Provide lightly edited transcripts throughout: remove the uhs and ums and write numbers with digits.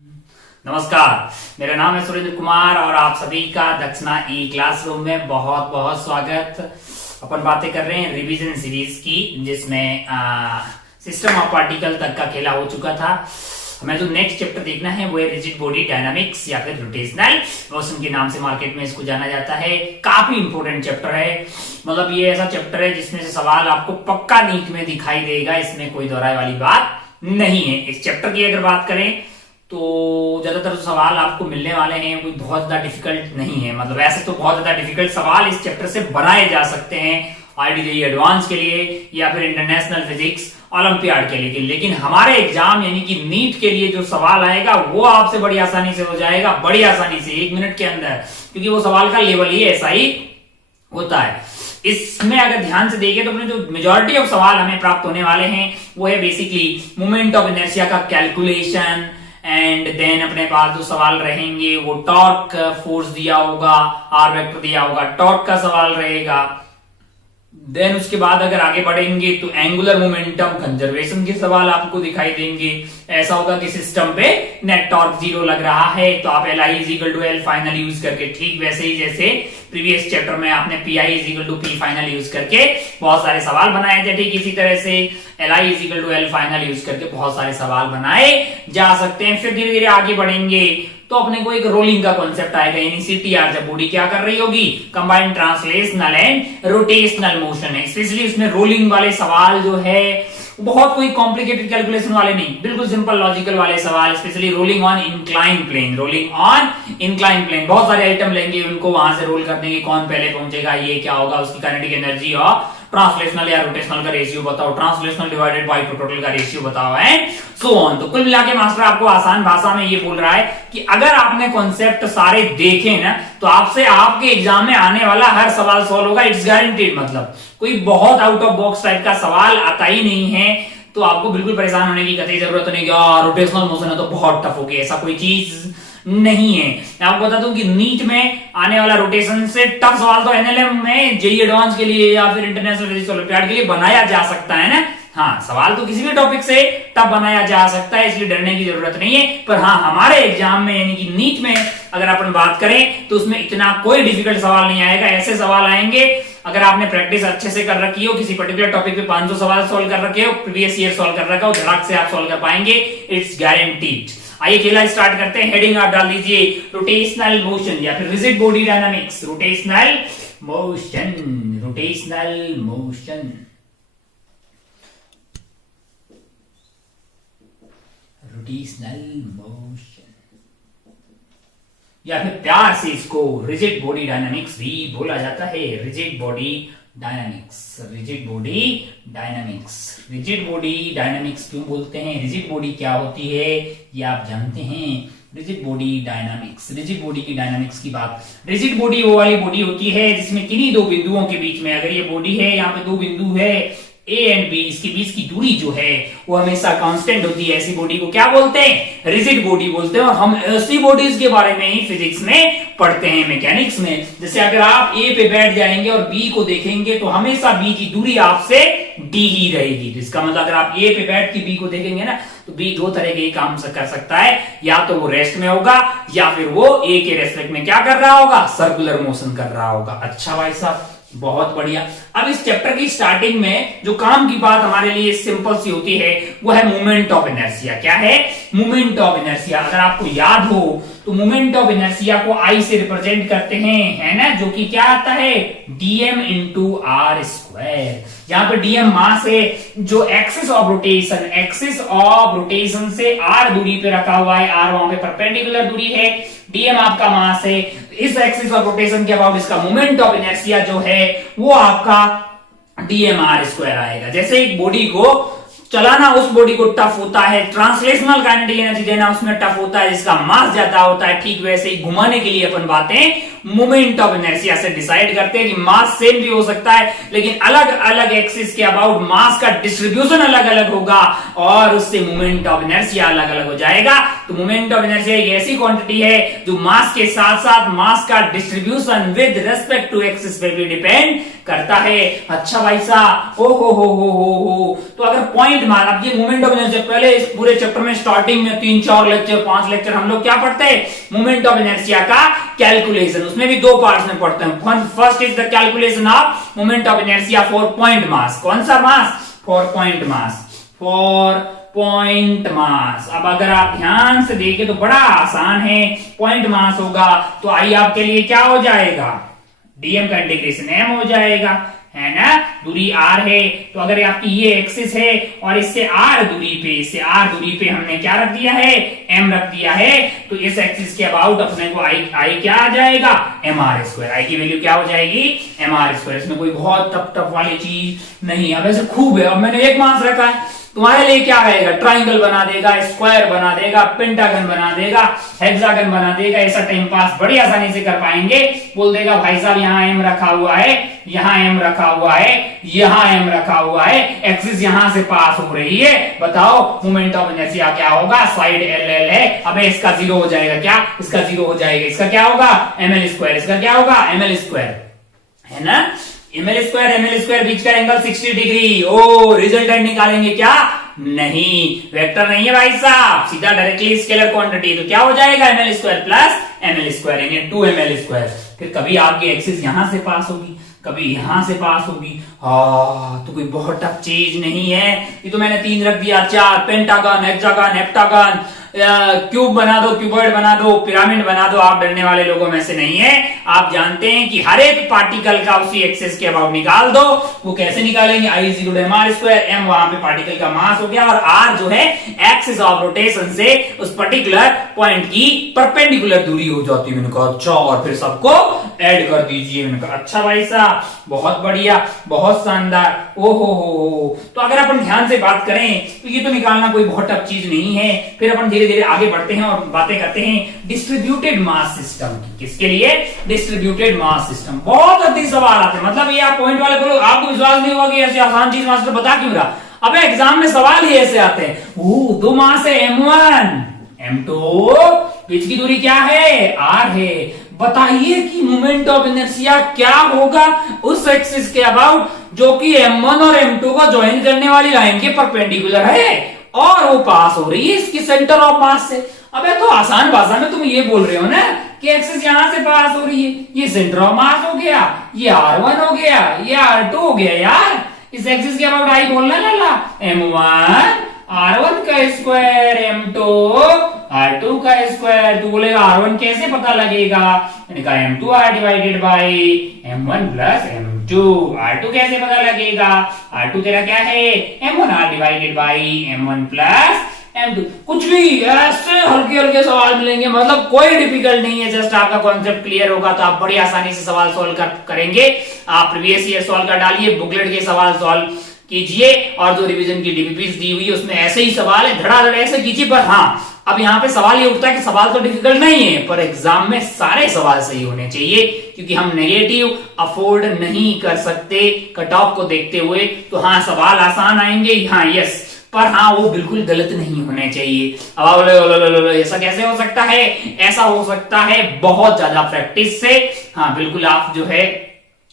नमस्कार, मेरा नाम है सुरेंद्र कुमार और आप सभी का दक्षिणा ई क्लासरूम में बहुत बहुत स्वागत। अपन बातें कर रहे हैं रिवीजन सीरीज की, जिसमें सिस्टम ऑफ पार्टिकल तक का खेला हो चुका था। हमें जो नेक्स्ट चैप्टर देखना है वो है रिजिड बॉडी डायनामिक्स या फिर रोटेशनल मोशन के नाम से मार्केट में इसको जाना जाता है। काफी इंपोर्टेंट चैप्टर है, मतलब ये ऐसा चैप्टर है जिसमें से सवाल आपको पक्का नीट में दिखाई देगा, इसमें कोई दोहराई वाली बात नहीं है। इस चैप्टर की अगर बात करें तो ज्यादातर सवाल आपको मिलने वाले हैं, कोई बहुत ज्यादा डिफिकल्ट नहीं है। मतलब ऐसे तो बहुत ज्यादा डिफिकल्ट सवाल इस चैप्टर से बनाए जा सकते हैं IIT एडवांस के लिए या फिर इंटरनेशनल फिजिक्स ओलंपियाड के लिए, लेकिन हमारे एग्जाम यानी कि नीट के लिए जो सवाल आएगा वो आपसे बड़ी आसानी से हो जाएगा, बड़ी आसानी से 1 मिनट के अंदर, क्योंकि वो सवाल का लेवल ही ऐसा ही होता है। इसमें अगर ध्यान से देखें तो अपने जो मेजॉरिटी ऑफ सवाल हमें प्राप्त होने वाले हैं वो है बेसिकली मोमेंट ऑफ इनर्शिया का कैलकुलेशन, एंड देन अपने पास जो सवाल रहेंगे वो टॉर्क फोर्स दिया होगा, आर वेक्टर दिया होगा, टॉर्क का सवाल रहेगा। देन उसके बाद अगर आगे बढ़ेंगे तो एंगुलर मोमेंटम कंजर्वेशन के सवाल आपको दिखाई देंगे। ऐसा होगा कि सिस्टम पे नेट टॉर्क 0 लग रहा है तो आप Li=L फाइनल यूज करके, ठीक वैसे ही जैसे प्रीवियस चैप्टर में आपने Pi=P फाइनल यूज करके बहुत सारे सवाल बनाए थे, ठीक इसी तरह से Li=L फाइनल यूज करके बहुत सारे सवाल बनाए जा सकते हैं। फिर धीरे धीरे आगे बढ़ेंगे तो अपने को एक रोलिंग का कॉन्सेप्ट आएगा, यानी CTR जब बॉडी क्या कर रही होगी, combined translational and rotational motion है। स्पेशली उसमें रोलिंग वाले सवाल जो है बहुत कोई कॉम्प्लिकेटेड कैलकुलेशन वाले नहीं, बिल्कुल सिंपल लॉजिकल वाले सवाल, specially rolling on incline plane. Rolling on incline plane बहुत सारे आइटम लेंगे, उनको वहां से रोल कर देंगे, कौन पहले पहुंचेगा, ये क्या होगा, उसकी काइनेटिक एनर्जी और ट्रांसलेशनल या रोटेशनल का रेशियो बताओ, ट्रांसलेशनल डिवाइडेड बाय टोटल का रेशियो बताओ, एंड सो ऑन। तो कुल मिला के मास्टर आपको आसान भाषा में ये बोल रहा है कि अगर आपने कॉन्सेप्ट सारे देखे ना तो आपसे आपके एग्जाम में आने वाला हर सवाल सॉल्व होगा, इट्स गारंटीड। मतलब कोई बहुत आउट ऑफ बॉक्स टाइप का सवाल आता ही नहीं है, तो आपको बिल्कुल परेशान होने की कतई जरूरत नहीं कि रोटेशनल मोशन है तो बहुत टफ हो गया, ऐसा कोई चीज नहीं है। मैं आपको बता दूं कि नीट में आने वाला रोटेशन से टफ सवाल तो NLM में JEE एडवांस के लिए या फिर इंटरनेशनल फिजिक्स ओलंपियाड के लिए बनाया जा सकता है ना। हाँ, सवाल तो किसी भी टॉपिक से टफ बनाया जा सकता है, इसलिए डरने की जरूरत नहीं है। पर हाँ, हमारे एग्जाम में यानी कि नीट में अगर अपन बात करें तो उसमें इतना कोई डिफिकल्ट सवाल नहीं आएगा। ऐसे सवाल आएंगे अगर आपने प्रैक्टिस अच्छे से कर रखी हो, किसी पर्टिकुलर टॉपिक पे 500 सवाल सोल्व कर रखे हो, प्रीवियस ईयर सोल्व कर रखा हो, धड़ाक से आप सोल्व कर पाएंगे, इट्स गारंटीड। आइए खेला स्टार्ट करते हैं। हेडिंग आप डाल दीजिए रोटेशनल मोशन या फिर rigid body dynamics. Rotational motion, rotational motion, rotational motion, या फिर प्यार से इसको रिजिड बॉडी डायनामिक्स भी बोला जाता है। Rigid body dynamics, rigid body dynamics. Rigid body dynamics क्यों बोलते हैं, रिजिड बॉडी क्या होती है ये आप जानते हैं। Rigid body dynamics, rigid body की डायनामिक्स की बात, रिजिड बॉडी वो वाली बॉडी होती है जिसमें किन्हीं दो बिंदुओं के बीच में, अगर ये बॉडी है, यहाँ पे दो बिंदु है A एंड B, इसके बीच की दूरी जो है वो हमेशा कांस्टेंट होती है। ऐसी बॉडी को क्या बोलते हैं, रिजिड बॉडी बोलते हैं। और हम ऐसी बॉडीज के बारे में ही फिजिक्स में पढ़ते हैं, मैकेनिक्स में। जैसे अगर आप A पे बैठ जाएंगे और B को देखेंगे तो हमेशा B की दूरी आपसे D ही रहेगी। तो इसका मतलब अगर आप A पे बैठ के B को देखेंगे ना तो B दो तरह के काम कर सकता है, या तो वो रेस्ट में होगा या फिर वो A के रेस्पेक्ट में क्या कर रहा होगा, सर्कुलर मोशन कर रहा होगा। अच्छा भाई साहब, बहुत बढ़िया। अब इस चैप्टर की स्टार्टिंग में जो काम की बात हमारे लिए सिंपल सी होती है वो है मोमेंट ऑफ इनर्शिया। क्या है, मोमेंट ऑफ इनर्शिया। अगर आपको याद हो तो मोमेंट ऑफ इनर्शिया को I से रिप्रेजेंट करते हैं, है ना, जो कि क्या आता है, dm इंटू आर स्क्वायर। यहाँ पे dm मास है, जो axis of rotation, axis of rotation से r दूरी पे रखा हुआ है, r वहां पे परपेंडिकुलर दूरी है, dm आपका मास है। इस एक्सिस ऑफ रोटेशन के अबाउट इसका मोमेंट ऑफ इनर्शिया जो है वो आपका dm r स्क्वायर आएगा। जैसे एक बॉडी को चलाना उस बॉडी को टफ होता है, ट्रांसलेशनल काइनेटिक एनर्जी देना उसमें टफ होता है, जिसका मास ज्यादा होता है, ठीक वैसे ही घुमाने के लिए अपन बातें मोमेंट ऑफ इनर्शिया से डिसाइड करते हैं कि मास सेम भी हो सकता है, लेकिन अलग अलग एक्सिस के अबाउट मास का डिस्ट्रीब्यूशन अलग अलग होगा और उससे मोमेंट ऑफ इनर्शिया अलग अलग हो जाएगा। तो मोमेंट ऑफ इनर्शिया एक ऐसी क्वांटिटी है जो मास के साथ साथ मास का distribution with respect to axis पे भी डिपेंड करता है। अच्छा भाई साहब, ओ हो। तो अगर पॉइंट मास, अब ये मोमेंट ऑफ इनर्शिया पहले इस पूरे चैप्टर में स्टार्टिंग में 3-4 लेक्चर 5 लेक्चर हम लोग क्या पढ़ते हैं, मोमेंट ऑफ इनर्शिया का कैलकुलेशन, उसमें भी 2 पार्ट्स में पढ़ते हैं। First is the calculation of moment of inertia for point mass. कौन सा मास? For point mass, for point mass. अब अगर आप ध्यान से देखें तो बड़ा आसान है, पॉइंट मास होगा तो आई आपके लिए क्या हो जाएगा, डीएम का इंटीग्रेशन एम हो जाएगा, है ना। दूरी आर है तो अगर आपकी ये एक्सिस है और इससे आर दूरी पे हमने क्या रख दिया है, एम रख दिया है, तो इस एक्सिस के अबाउट अपने को आई क्या आ जाएगा, एम आर स्क्वायर। आई की वैल्यू क्या हो जाएगी, एम आर स्क्वायर। इसमें कोई बहुत टफ वाली चीज नहीं। अब ऐसे खूब है, अब मैंने एक मास रखा है, तुम्हारे लिए क्या रहेगा, ट्राइंगल बना देगा, स्क्वायर बना देगा, पेंटागन बना देगा, हेक्सागन बना देगा। ऐसा टाइम पास बड़ी आसानी से कर पाएंगे। बोल देगा भाई साहब यहाँ एम रखा हुआ है, यहाँ एम रखा हुआ है, यहाँ एम रखा हुआ है, एक्सिस यहाँ से पास हो रही है, बताओ मोमेंट ऑफ इनर्शिया क्या होगा, साइड एल एल है। अबे इसका 0 हो जाएगा क्या, इसका 0 हो जाएगा, इसका क्या होगा, एम एल स्क्वायर, इसका क्या होगा, एम एल स्क्वायर, है ना। एम एल स्क्वायर बीच का एंगल 60 डिग्री। ओ रिजल्टेंट निकालेंगे क्या, नहीं, वेक्टर नहीं है भाई साहब, सीधा डायरेक्टली स्केलर क्वांटिटी। तो क्या हो जाएगा, M L square plus M L square यानी 2 एम एल स्क्वायर। फिर कभी आपकी एक्सिस यहां से पास होगी, कभी यहां से पास होगी। तो कोई बहुत टफ चीज नहीं है। ये तो मैंने 3 रख दिया, 4 पेंटागन, हेक्सागन, हेप्टागन, क्यूब बना दो, क्यूबॉइड बना दो, पिरामिड बना दो। आप डरने वाले लोगों में से नहीं है। आप जानते हैं कि हर एक पार्टिकल का उसी एक्सिस के अबाउट निकाल दो। वो कैसे निकालेंगे, I is equal to M R square, M वहां पे पार्टिकल का मास हो गया और आर जो है एक्सिस ऑफ रोटेशन से उस पर्टिकुलर पॉइंट की परपेंडिकुलर दूरी हो जाती है। मैंने कहा अच्छा, और फिर सबको ऐड कर दीजिए। मैंने कहा अच्छा भाई साहब, बहुत बढ़िया, बहुत शानदार। ओ हो। तो अगर अपन ध्यान से बात करें तो ये तो निकालना कोई बहुत टफ चीज नहीं है। फिर अपन धीरे धीरे आगे बढ़ते हैं और बातें करते हैं डिस्ट्रीब्यूटेड मास सिस्टम की। किसके लिए, डिस्ट्रीब्यूटेड मास सिस्टम। बहुत अधिक सवाल आते हैं, मतलब ये आप पॉइंट वाले बोलो, आपको विश्वास नहीं होगा कि ऐसी आसान चीज मास्टर बता क्यों रहा। अब एग्जाम में सवाल ही ऐसे आते हैं, 2 मास है, M1 M2, बीच की दूरी क्या है, R है। बताइए कि मोमेंट ऑफ इनर्शिया क्या होगा उस एक्सिस के अबाउट जो कि M1 और M2 को ज्वाइन करने वाली लाइन के परपेंडिकुलर है और वो पास हो रही है इसकी सेंटर ऑफ मास से। अबे तो आसान भाषा में तुम ये बोल रहे हो ना कि एक्सिस यहां से पास हो रही है, ये सेंटर ऑफ मास हो गया, ये R1 हो गया, ये R2 हो गया। यार इस एक्सिस के अबाउट आई बोलना लाला, M1 R1 का स्क्वायर, M2 R2 का स्क्वायर। तू बोलेगा R1 कैसे पता लगेगा, मैंने कहा M2R divided by M1 plus M2। R2 कैसे पता लगेगा, R2 तेरा क्या है, M1R divided by M1 plus M2। कुछ भी ऐसे हल्के हल्के सवाल मिलेंगे, मतलब कोई डिफिकल्ट नहीं है। जस्ट आपका कॉन्सेप्ट क्लियर होगा तो आप बड़ी आसानी से सवाल सॉल्व करेंगे। आप प्रीवियस ईयर सॉल्व कर डालिए, बुकलेट के सवाल सॉल्व कीजिए और जो रिवीजन की डीबीपीज दी हुई है उसमें ऐसे ही सवाल है, धड़ाधड़ ऐसे कीजिए। पर हाँ, अब यहाँ पे सवाल ये उठता है कि सवाल तो डिफिकल्ट नहीं है, पर एग्जाम में सारे सवाल सही होने चाहिए, क्योंकि हम नेगेटिव अफोर्ड नहीं कर सकते कट ऑफ को देखते हुए। तो हाँ, सवाल आसान आएंगे, हाँ यस, पर हाँ वो बिल्कुल गलत नहीं होने चाहिए। अब आप बोले ऐसा कैसे हो सकता है, ऐसा हो सकता है बहुत ज्यादा प्रैक्टिस से। हाँ बिल्कुल, आप जो है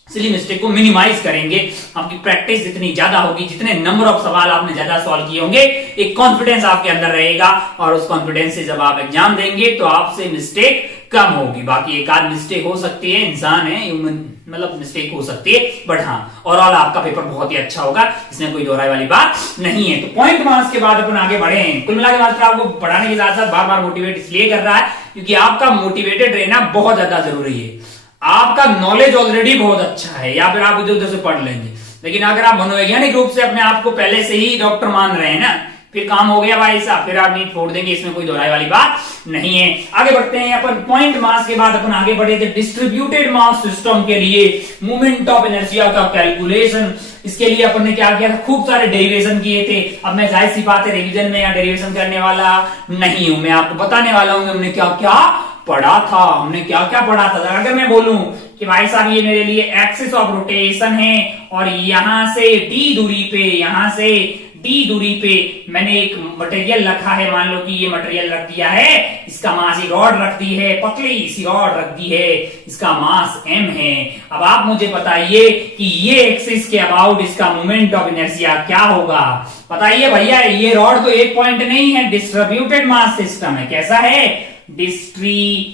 सिली मिस्टेक को मिनिमाइज करेंगे। आपकी प्रैक्टिस जितनी ज्यादा होगी, जितने नंबर ऑफ सवाल आपने ज्यादा सॉल्व किए होंगे, एक कॉन्फिडेंस आपके अंदर रहेगा और उस कॉन्फिडेंस से जब आप एग्जाम देंगे तो आपसे मिस्टेक कम होगी। बाकी एक आध मिस्टेक हो सकती है, इंसान है, मतलब मिस्टेक हो सकती है, बट हाँ ओवरऑल आपका पेपर बहुत ही अच्छा होगा, इसमें कोई दोहराई वाली बात नहीं है। तो पॉइंट मास के बाद अपन आगे बढ़े हैं। कुल मिला के मास्टर आपको पढ़ाने के साथ साथ बार बार मोटिवेट इसलिए कर रहा है क्योंकि आपका मोटिवेटेड रहना बहुत ज्यादा जरूरी है। आपका नॉलेज ऑलरेडी बहुत अच्छा है, या फिर आप इधर उधर से पढ़ लेंगे, लेकिन अगर आप मनोवैज्ञानिक रूप से अपने आप को पहले से ही डॉक्टर मान रहे हैं ना, फिर काम हो गया भाई साहब, फिर आप नीट छोड़ देंगे, इसमें कोई दोहराई वाली बात नहीं है। आगे बढ़ते हैं अपन पॉइंट मास के बाद अपन आगे बढ़े थे डिस्ट्रीब्यूटेड मास सिस्टम के लिए मोमेंट ऑफ इनर्शिया का कैलकुलेशन। इसके लिए अपन ने क्या किया था, खूब सारे डेरिवेशन किए थे। अब मैं जाहिर सी बात है रिवीजन में या डेरिवेशन करने वाला नहीं हूं, मैं आपको बताने वाला हूं हमने क्या क्या पढ़ा था, हमने क्या क्या पढ़ा था। अगर मैं बोलूं कि भाई साहब ये मेरे लिए एक्सिस ऑफ रोटेशन है और यहां से डी दूरी पे, यहां से डी दूरी पे मैंने एक मटेरियल रखा है, मान लो कि ये मटेरियल रख दिया है, इसका मास, ये रॉड रख दी है, पतली सी रॉड रख दी है, इसका मास m है। अब आप मुझे बताइए कि ये एक्सिस के अबाउट इसका मोमेंट ऑफ इनर्शिया क्या होगा। बताइए भैया, ये रॉड तो एक पॉइंट नहीं है, डिस्ट्रीब्यूटेड मास सिस्टम है। कैसा है? Distributed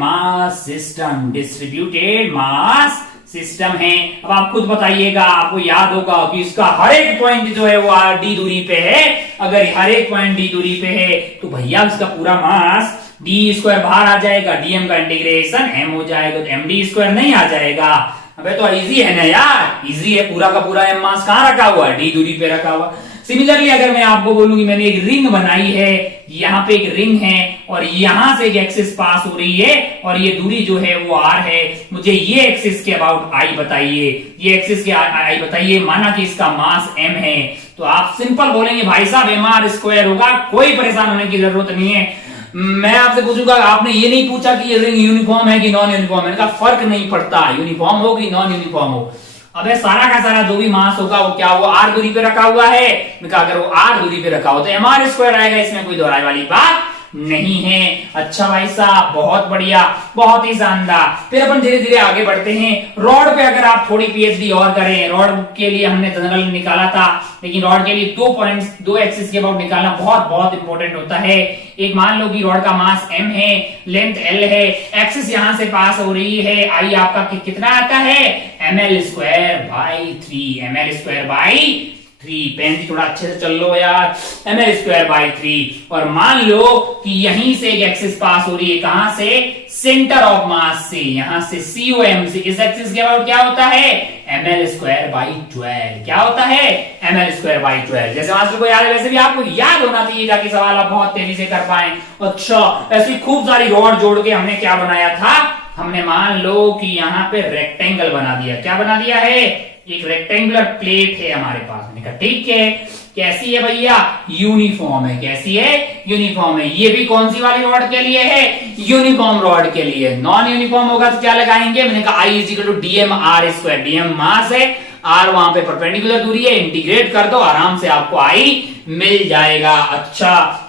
mass system, distributed mass system है। अब आप खुद बताइएगा, आपको याद होगा कि इसका हर एक पॉइंट जो है वो डी दूरी पे है। अगर हर एक पॉइंट डी दूरी पे है तो भैया इसका पूरा मास डी स्क्वायर बाहर आ जाएगा, डीएम का इंटीग्रेशन एम हो जाएगा, तो एम डी स्क्वायर नहीं आ जाएगा। अबे तो इजी है ना यार, इजी है। पूरा का पूरा एम मास कहां रखा हुआ है? डी दूरी पे रखा हुआ। सिमिलरली अगर मैं आपको बोलूं कि मैंने एक रिंग बनाई है, यहाँ पे एक रिंग है और यहां से एक एक्सिस पास हो रही है और ये दूरी जो है वो आर है, मुझे ये एक्सिस के अबाउट आई बताइए, ये एक्सिस के आई बताइए। माना कि इसका मास एम है, तो आप सिंपल बोलेंगे भाई साहब एम आर स्क्वायर होगा, कोई परेशान होने की जरूरत नहीं है। मैं आपसे पूछूंगा, आपने ये नहीं पूछा कि ये रिंग यूनिफॉर्म है कि नॉन यूनिफॉर्म है, इनका फर्क नहीं पड़ता, यूनिफॉर्म हो कि नॉन यूनिफॉर्म हो। अबे सारा का सारा जो भी मास होगा वो क्या, वो आर दूरी पे रखा हुआ है। अगर वो आर दूरी पे रखा हो तो एम आर स्क्वायर आएगा, इसमें कोई दोहराई वाली बात नहीं है। अच्छा भाई साहब, बहुत बढ़िया, बहुत ही शानदार। फिर अपन धीरे धीरे आगे बढ़ते हैं। रॉड पे अगर आप थोड़ी पीएचडी और करें, रॉड के लिए हमने जनरल निकाला था, लेकिन रॉड के लिए 2 पॉइंट्स, 2 एक्सिस के अबाउट निकालना बहुत बहुत इंपॉर्टेंट होता है। एक मान लो कि रॉड का मास m है, लेंथ l है, एक्सिस यहां से पास हो रही है, आई आपका कितना आता है? ml square by 3, ml square by 3। Pen थोड़ा अच्छे से चल लो यार, ml स्क्वायर बाई 3। और मान लो कि यहीं से एक एक्सिस पास हो रही है, कहां से? सेंटर ऑफ मास से, यहां से COM से। इस एक्सिस के अबाउट क्या होता है? ml square by 12। क्या होता है? ml square by 12। जैसे मास्टर को याद है वैसे भी आपको याद होना चाहिए ताकि सवाल आप बहुत तेजी से कर पाए। अच्छा, ऐसी खूब सारी रॉड जोड़ के हमने क्या बनाया था? हमने मान लो कि यहाँ पे रेक्टेंगल बना दिया। क्या बना दिया है? एक रेक्टेंगुलर प्लेट है हमारे पास। मैंने कहा ठीक है, कैसी है भैया? यूनिफॉर्म है। कैसी है? यूनिफॉर्म है। ये भी कौन सी वाली रॉड के लिए है? यूनिफॉर्म रॉड के लिए। नॉन यूनिफॉर्म होगा तो क्या लगाएंगे? मैंने कहा I is equal to DM R square. DM mass है, आर वहां पे परपेंडिकुलर दूरी है, इंटीग्रेट कर दो, आराम से आपको आई मिल जाएगा। अच्छा,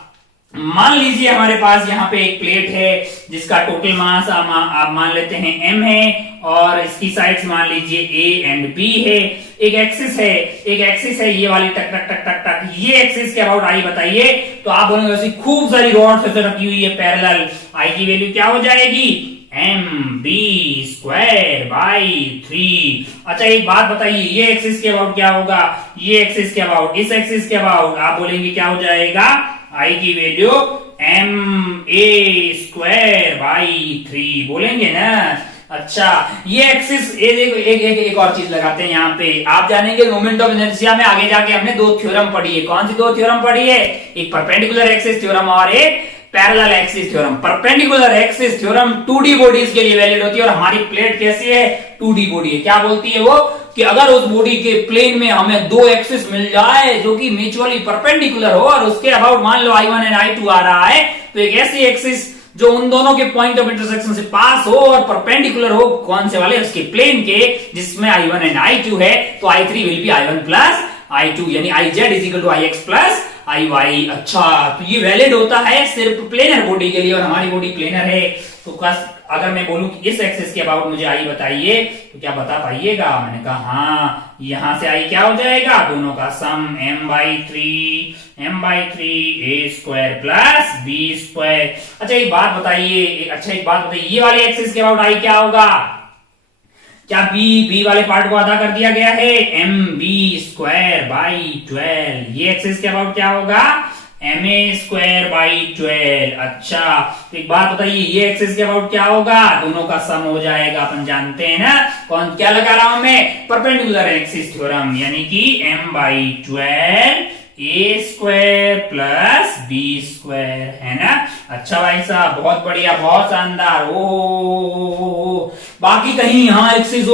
मान लीजिए हमारे पास यहाँ पे एक प्लेट है जिसका टोटल मास आप मान लेते हैं m है और इसकी साइड्स मान लीजिए a एंड b है। एक एक्सिस है, ये वाली टक टक टक टक टक, ये एक्सिस के अबाउट आई बताइए। तो आप बोलेंगे ऐसी खूब सारी रॉड से रखी हुई है पैरेलल, आई की वैल्यू क्या हो जाएगी? mb square by 3। अच्छा एक बात बताइए, ये एक्सिस के अबाउट क्या होगा? ये एक्सिस के अबाउट, इस एक्सिस के अबाउट आप बोलेंगे क्या हो जाएगा? आई की वैल्यू ma स्क्वायर बाई 3 बोलेंगे ना। अच्छा, ये एक्सिस, एक और चीज लगाते हैं यहाँ पे। आप जानेंगे मोमेंट ऑफ इनर्शिया में आगे जाके हमने 2 थ्योरम पढ़ी है। कौन सी 2 थ्योरम पढ़ी है? एक परपेंडिकुलर एक्सिस थ्योरम और एक parallel axis theorem. Perpendicular axis theorem 2D bodies के लिए वैलिड होती है और हमारी प्लेट कैसी है? 2D बॉडी है। क्या बोलती है वो? कि अगर उस बॉडी के प्लेन में हमें 2 एक्सिस मिल जाए जो कि म्यूचुअली परपेंडिकुलर हो और उसके अबाउट मान लो I1 एंड I2 आ रहा है, तो एक ऐसी एक्सिस जो उन दोनों के पॉइंट ऑफ इंटरसेक्शन से पास हो और परपेंडिकुलर हो, कौन से वाले? उसके प्लेन के, जिसमें I1 एंड I2 है, तो I3 will be I1 plus I2, यानी IZ is equal to IX plus IY। अच्छा, तो ये वैलिड होता है सिर्फ प्लेनर बॉडी के लिए और हमारी बॉडी प्लेनर है। तो अगर मैं बोलूं कि इस एक्सिस के अबाउट मुझे आई बताइए, तो क्या बता पाइएगा? मैंने कहा हाँ, यहां से आई क्या हो जाएगा? दोनों का सम m by 3 a square plus b square. अच्छा एक बात बताइए, ये वाले एक्सिस के अबाउट आई क्या होगा? क्या बी वाले पार्ट को आधा कर दिया गया है? mb square by 12। ये एक्सिस के अबाउट क्या होगा? ma square by 12। अच्छा, तो एक बात बताइए, ये एक्सिस के अबाउट क्या होगा? दोनों का सम हो जाएगा। अपन जानते हैं ना कौन, क्या लगा रहा हूं मैं? परपेंडिकुलर एक्सिस थ्योरम, यानी कि m by 12 a square plus b square, है ना। अच्छा भाई साहब, बहुत बढ़िया, बहुत शानदार। ओ बाकी कहीं यहाँ एक्सिस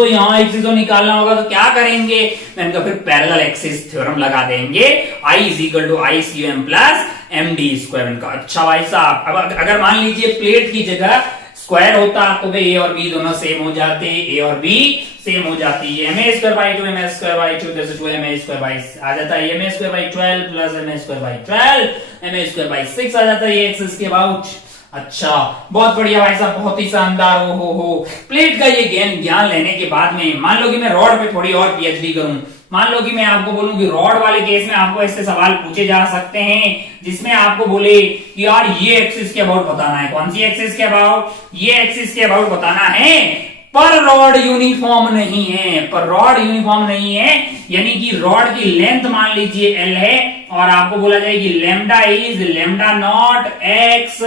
हो निकालना होगा तो क्या करेंगे? मैंने कहा फिर पैरेलल एक्सिस थ्योरम लगा देंगे। I is equal to ICM plus md square उनका। अच्छा भाई साहब, अब अगर मान लीजिए प्लेट की जगह स्क्वायर होता तो वे ए और बी दोनों सेम हो जाते, ए और बी सेम हो जाती है। M A square by two M A square by two इधर से 2 एम ए स्क्वायर बाई आ जाता है M A square by 12 plus M A square by 12 M A square by 6 आ जाता है एक्स इसके अबाउट। अच्छा बहुत बढ़िया भाई साहब, बहुत ही शानदार। हो प्लेट का ये ज्ञान लेने के बाद में मान लो कि मैं रॉड पे थोड़ी और पीएचडी करूं, मान लो कि मैं आपको बोलूं कि रॉड वाले केस में आपको ऐसे सवाल पूछे जा सकते हैं जिसमें आपको बोले कि यार ये एक्सिस के अबाउट बताना है। कौन सी एक्सिस के अबाउट? ये एक्सिस के अबाउट बताना है, पर रॉड यूनिफॉर्म नहीं है, पर रॉड यूनिफॉर्म नहीं है, यानी कि रॉड की लेंथ मान लीजिए एल है और आपको बोला जाए कि lambda is lambda naught x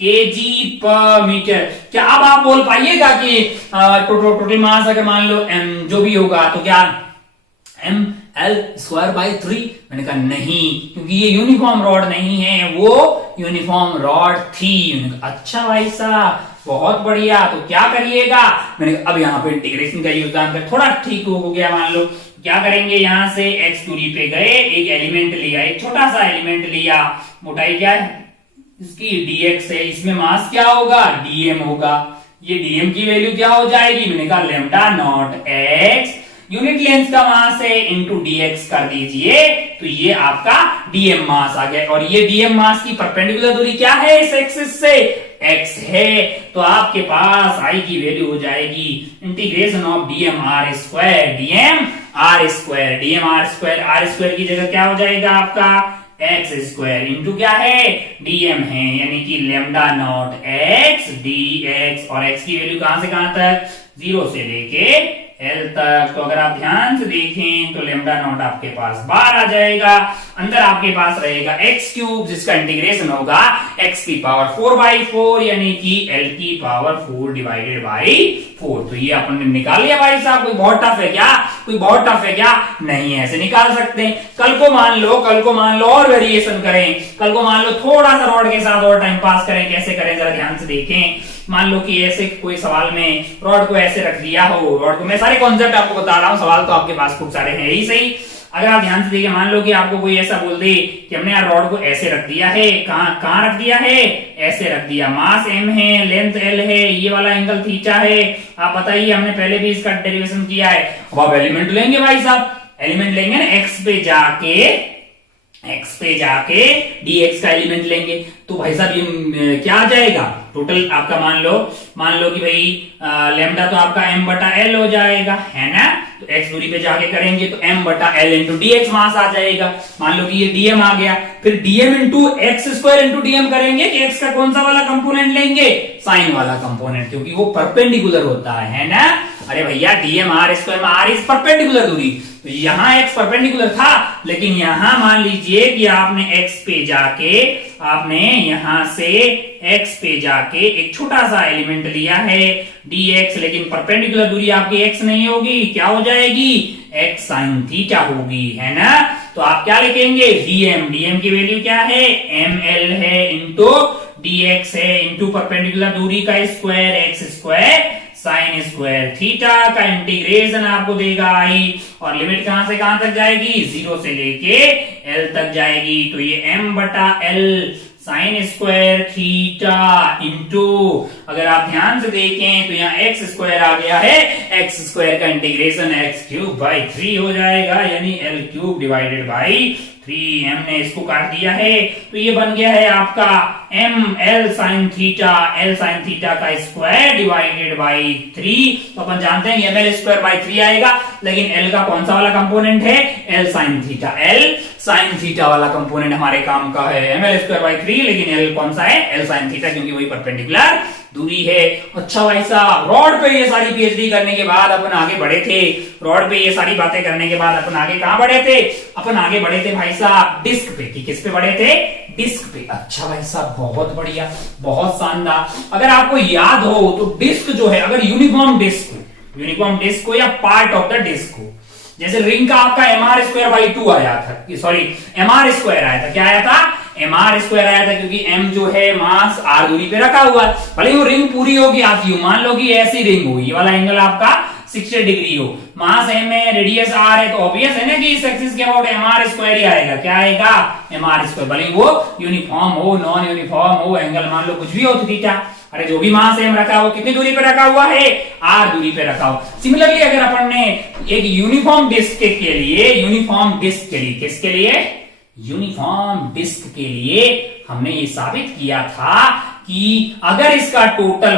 KG पर मीटर। क्या अब आप बोल पाइएगा कि टोटल मास अगर मान लो एम जो भी होगा तो क्या एम एल स्क्वायर बाई 3? मैंने कहा नहीं, क्योंकि ये यूनिफॉर्म रॉड नहीं है, वो यूनिफॉर्म रॉड थी। अच्छा भाई साहब बहुत बढ़िया, तो क्या करिएगा? मैंने अब यहाँ पे इंटीग्रेशन का योगदान कर थोड़ा ठीक हो गया। मान लो क्या करेंगे, यहां से एक्स दूरी पे गए, एक एलिमेंट लिया, एक छोटा सा एलिमेंट लिया, मोटाई क्या है इसकी dx है, इसमें मास क्या होगा dm होगा। ये dm की वैल्यू क्या हो जाएगी? मैंने कहा lambda naught x unit length का मास है इंटू dx कर दीजिए, तो ये आपका dm मास आ गया। और ये dm मास की परपेंडिकुलर दूरी क्या है इस एक्सिस से? x है। तो आपके पास i की वैल्यू हो जाएगी integration of dm r square, dm r square, dm r square, r square की जगह क्या हो जाएगा आपका एक्स स्क्वायर इंटू क्या है dm है, यानी कि लेमडा नॉट x dx। और x की वैल्यू कहां से कहां तक? 0 से लेके L तक। तो अगर आप ध्यान से देखें तो लेमडा नॉट आपके पास बाहर आ जाएगा, अंदर आपके पास रहेगा x क्यूब जिसका इंटीग्रेशन होगा x की पावर 4/4 यानी कि L की पावर 4 डिवाइडेड बाई 4। तो ये अपन ने निकाल लिया भाई साहब। कोई बहुत टफ है क्या? कोई बहुत टफ है क्या? नहीं, ऐसे निकाल सकते हैं। कल को मान लो और वेरिएशन करें, कल को मान लो थोड़ा सा रॉड के साथ और टाइम पास करें। कैसे करें जरा ध्यान से देखें। मान लो कि ऐसे कोई सवाल में रॉड को ऐसे रख दिया हो, रॉड को मैं सारे कॉन्सेप्ट आपको बता रहा हूं, सवाल तो आपके पास खूब सारे हैं ही सही। अगर आप ध्यान से देखिए, मान लो कि आपको कोई ऐसा बोल दे कि हमने यार रॉड को ऐसे रख दिया है, कहां रख दिया है? ऐसे रख दिया, मास m है, लेंथ l है, ये वाला एंगल थीटा है। आप बताइए, हमने पहले भी इसका डेरिवेशन किया है। अब आप एलिमेंट लेंगे भाई साहब, एलिमेंट लेंगे ना, x पे जाके dx का एलिमेंट लेंगे, तो भाई साहब ये क्या आ जाएगा टोटल आपका? मान लो कि भाई लेमडा तो आपका m बटा l हो जाएगा, है ना। तो x दूरी पे जाके करेंगे तो m बटा l इंटू dx मास आ जाएगा। मान लो कि ये dm आ गया, फिर dm into x square into dm करेंगे कि x का कौन सा वाला कंपोनेंट लेंगे? साइन वाला कंपोनेंट, क्योंकि वो परपेंडिकुलर होता है ना। अरे भैया dm r स्क्वायर में r इज परपेंडिकुलर दूरी, तो यहाँ x परपेंडिकुलर था, लेकिन यहाँ मान लीजिए कि आपने x पे जाके, आपने यहां से x पे जाके एक छोटा सा एलिमेंट लिया है dx, लेकिन परपेंडिकुलर दूरी आपकी x नहीं होगी, क्या हो जाएगी? x sin थीटा होगी, है ना। तो आप क्या लिखेंगे? dm की वैल्यू क्या है? ml है इंटू dx है इंटू परपेंडिकुलर दूरी का square x square sine square theta का इंटीग्रेशन आपको देगा i, और लिमिट कहां से कहां तक जाएगी? 0 से लेके l तक जाएगी। तो ये m बटा l sine square theta into, अगर आप ध्यान से देखें तो यहाँ x स्क्वायर आ गया है, x स्क्वायर का इंटीग्रेशन x क्यूब बाई 3 हो जाएगा, यानी l क्यूब डिवाइडेड बाई 3। हमने इसको काट दिया है, तो ये बन गया है आपका m l sin थीटा का स्क्वायर डिवाइडेड बाई 3। तो अपन जानते हैं कि ml स्क्वायर बाई 3 आएगा, लेकिन l का कौन सा वाला कंपोनेंट है? l sin थीटा वाला कंपोनेंट हमारे काम का है। ml स्क्वायर बाई 3, लेकिन l कौन सा है? l sin थीटा, क्योंकि वही परपेंडिकुलर दूरी है। अच्छा भाई साहब, रॉड पे ये सारी पीएचडी करने के बाद अपन आगे बढ़े थे, रॉड पे ये सारी बातें करने के बाद अपन आगे कहां बढ़े थे? अपन आगे बढ़े थे भाई साहब डिस्क पे। किस पे बढ़े थे? डिस्क पे। अच्छा भाई साहब बहुत बढ़िया, बहुत शानदार। अगर आपको याद हो तो डिस्क जो है, अगर यूनिफॉर्म डिस्क हो या पार्ट ऑफ द डिस्क हो, जैसे रिंग का आपका mr स्क्वायर बाई 2 आया था, सॉरी mr स्क्वायर आया था। क्या आया था? mr स्क्वायर आया था, क्योंकि m जो है मास r दूरी पे रखा हुआ है। भले वो रिंग पूरी होगी आपकी, मान लो कि ऐसी रिंग हो, ये वाला एंगल आपका 60 डिग्री हो, मास m है, रेडियस r है, तो ऑब्वियस है ना कि इस एक्सिस के अबाउट mr स्क्वायर ही आएगा। क्या आएगा? mr square. भले वो यूनिफॉर्म हो, नॉन यूनिफॉर्म हो, एंगल मान लो कुछ भी हो, थीटा, अरे जो भी मास m रखा हो कितनी दूरी पे रखा हुआ है? r दूरी पे रखा हो। सिमिलरली अगर अपन ने एक यूनिफॉर्म डिस्क के लिए, यूनिफॉर्म डिस्क के लिए, किसके लिए? यूनिफॉर्म डिस्क के लिए हमने ये साबित किया था कि अगर इसका टोटल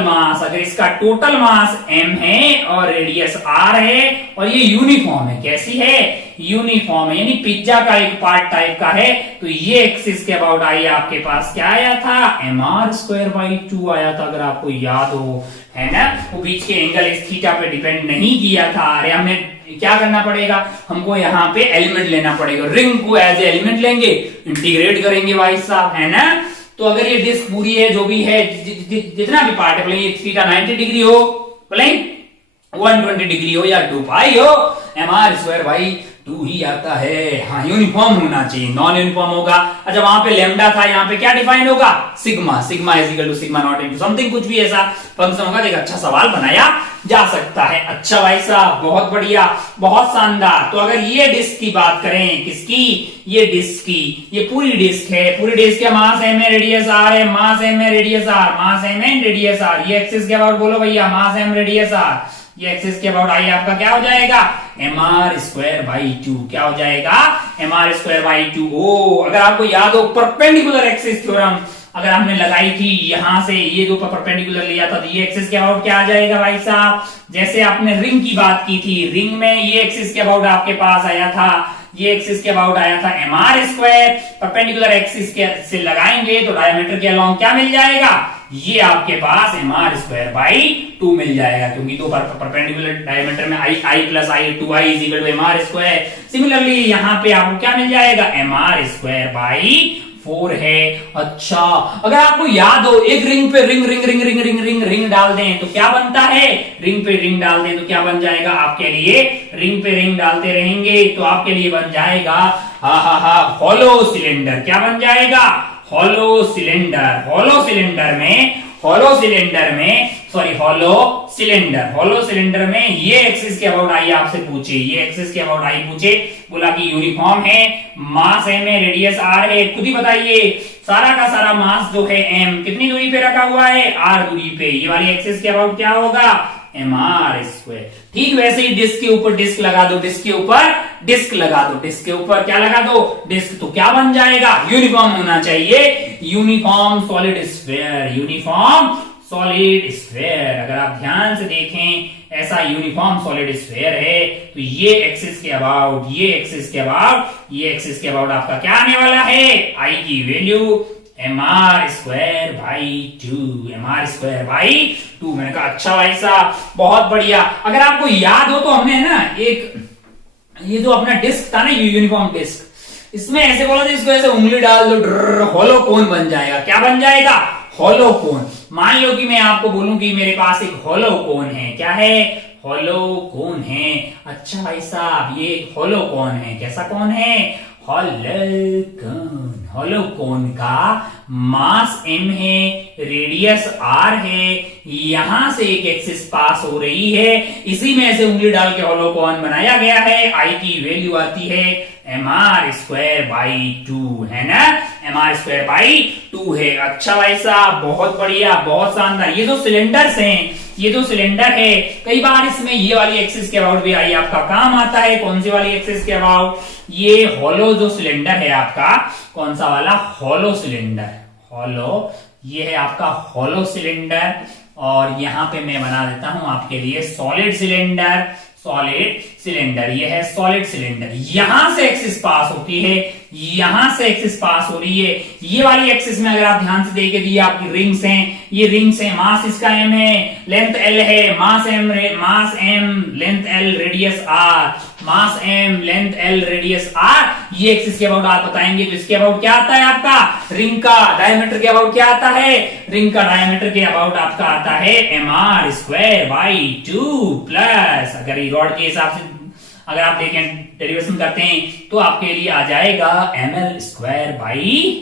मास m है और रेडियस r है और ये यूनिफॉर्म है, कैसी है? यूनिफॉर्म है, यानी पिज्जा का एक पार्ट टाइप का है, तो ये एक्सिस के अबाउट आई आपके पास क्या आया था? mr स्क्वायर बाई 2 आया था, अगर आपको याद हो, है ना? वो बीच के एंगल इस थीटा पे डिपेंड नहीं किया था। अरे हमने क्या करना पड़ेगा? हमको यहाँ पे एलिमेंट लेना पड़ेगा, रिंग को एज ए एलिमेंट लेंगे, इंटीग्रेट करेंगे भाई साहब, है ना? तो अगर ये डिस्क पूरी है, जो भी है, जितना भी पार्ट है, भले ये थीटा 90 डिग्री हो, भले 120 डिग्री हो या 2 पाई हो, mr स्क्वायर बाई 2 ही आता है। हाँ, यूनिफॉर्म होना चाहिए, नॉन यूनिफॉर्म होगा। अच्छा, वहां पे लेमडा था, यहाँ पे क्या डिफाइन होगा? Sigma. Sigma is equal to sigma not into something, कुछ भी ऐसा फंक्शन होगा। एक अच्छा सवाल बनाया जा सकता है। अच्छा भाई साहब, बहुत बढ़िया, बहुत शानदार। तो अगर ये डिस्क की बात करें, किसकी? ये डिस्क की, ये पूरी डिस्क है, पूरी डिस्क का मास m है, रेडियस r है, मास m है, रेडियस r, मास m है, रेडियस r। ये एक्सिस के अबाउट बोलो भैया, मास m, रेडियस r। ये एक्सिस के अबाउट आई आपका क्या हो जाएगा? mr square by 2। क्या हो जाएगा? mr square by 2। ओ, अगर आपको याद हो, परपेंडिकुलर एक्सिस थ्योरम अगर हमने लगाई थी, यहां से ये जो परपेंडिकुलर लिया था, तो ये एक्सिस के अबाउट क्या आ जाएगा भाई साहब? जैसे आपने रिंग की बात की थी, रिंग में ये एक्सिस के अबाउट आपके पास आया था, ये एक्सिस के अबाउट आया था mr स्क्वायर। परपेंडिकुलर एक्सिस के से लगाएंगे तो डायमीटर के अलोंग क्या मिल जाएगा? ये आपके पास mr स्क्वायर बाई 2 मिल जाएगा, क्योंकि दो परपेंडिकुलर डायमीटर में i plus i 2i is equal to mr square. Similarly यहाँ पे आपको क्या मिल जाएगा? mr स्क्वायर बाई 4 है। अच्छा, अगर आपको याद हो, एक रिंग पे ring ring ring ring ring ring ring डाल दें तो क्या बनता है? रिंग पे रिंग डाल दें तो क्या बन जाएगा आपके लिए? रिंग पे रिंग डालते रहेंगे तो आपके लिए बन जाएगा हॉलो सिलेंडर। क्या बन जाएगा? Hollow cylinder. हॉलो सिलेंडर में ये एक्सिस के अबाउट आई आपसे पूछे, ये एक्सिस के अबाउट आई पूछे, बोला कि यूनिफॉर्म है, मास m है, रेडियस r है। खुद ही बताइए, सारा का सारा मास जो है m कितनी दूरी पे रखा हुआ है? r दूरी पे। ये वाली एक्सिस के अबाउट क्या होगा? mr square. ठीक वैसे ही डिस्क के ऊपर डिस्क लगा दो, डिस्क के ऊपर डिस्क लगा दो, डिस्क के ऊपर क्या लगा दो? डिस्क। तो क्या बन जाएगा? यूनिफॉर्म होना चाहिए, uniform solid sphere. Uniform solid sphere, अगर आप ध्यान से देखें, ऐसा यूनिफॉर्म सॉलिड स्फीयर है, तो ये एक्सिस के अबाउट, ये एक्सिस के अबाउट आपका क्या आने वाला है? आई की value mr square by 2, mr square by 2। मैंने कहा अच्छा भाई साहब, बहुत बढ़िया। अगर आपको याद हो तो हमने ना एक ये जो अपना डिस्क था ना, ये यूनिफॉर्म डिस्क, इसमें ऐसे बोला था, इसको ऐसे उंगली डाल दो, हॉलो कोन बन जाएगा। क्या बन जाएगा? हॉलो कोन। मान लो कि मैं आपको बोलूं कि मेरे पास एक हॉलो कोन है। क्या है? हॉलो कोन है। अच्छा भाई साहब, ये हॉलो कोन है। कैसा कोन है? हॉलो कोन। हॉलो कोन का मास m है, रेडियस r है, यहां से एक एक्सिस पास हो रही है, इसी में से उंगली डाल के हॉलो कोन बनाया गया है। i की वैल्यू आती है mr स्क्वायर बाई 2, है ना? mr स्क्वायर बाई 2 है। अच्छा भाई साहब, बहुत बढ़िया, बहुत शानदार। ये जो सिलेंडर्स हैं, ये जो सिलेंडर है, कई बार इसमें ये वाली एक्सिस के अबाउट भी आई आपका काम आता है। कौन सी वाली एक्सिस के अबाउट? ये हॉलो जो सिलेंडर है आपका, कौन सा वाला? Hollow cylinder. हॉलो, ये है आपका हॉलो सिलेंडर। और यहां पे मैं बना देता हूं आपके लिए सॉलिड सिलेंडर। सॉलिड सिलेंडर, ये है सॉलिड सिलेंडर। यहां से एक्सिस पास होती है, यहां से एक्सिस पास हो रही है। ये वाली एक्सिस में अगर आप ध्यान से देखें, ये आपकी रिंग्स हैं, ये रिंग्स हैं, मास इसका m है, लेंथ l है, mass m, length l, radius r, मास m, length l, radius r। ये एक्सिस के अबाउट आप बताएंगे तो इसके अबाउट क्या आता है आपका? रिंग का डायमीटर के अबाउट क्या आता है? रिंग का डायमीटर के अबाउट आपका आता है mr स्क्वायर बाई 2 प्लस, अगर रॉड के हिसाब से अगर आप देखें, डेरिवेशन करते हैं तो आपके लिए आ जाएगा ml स्क्वायर बाई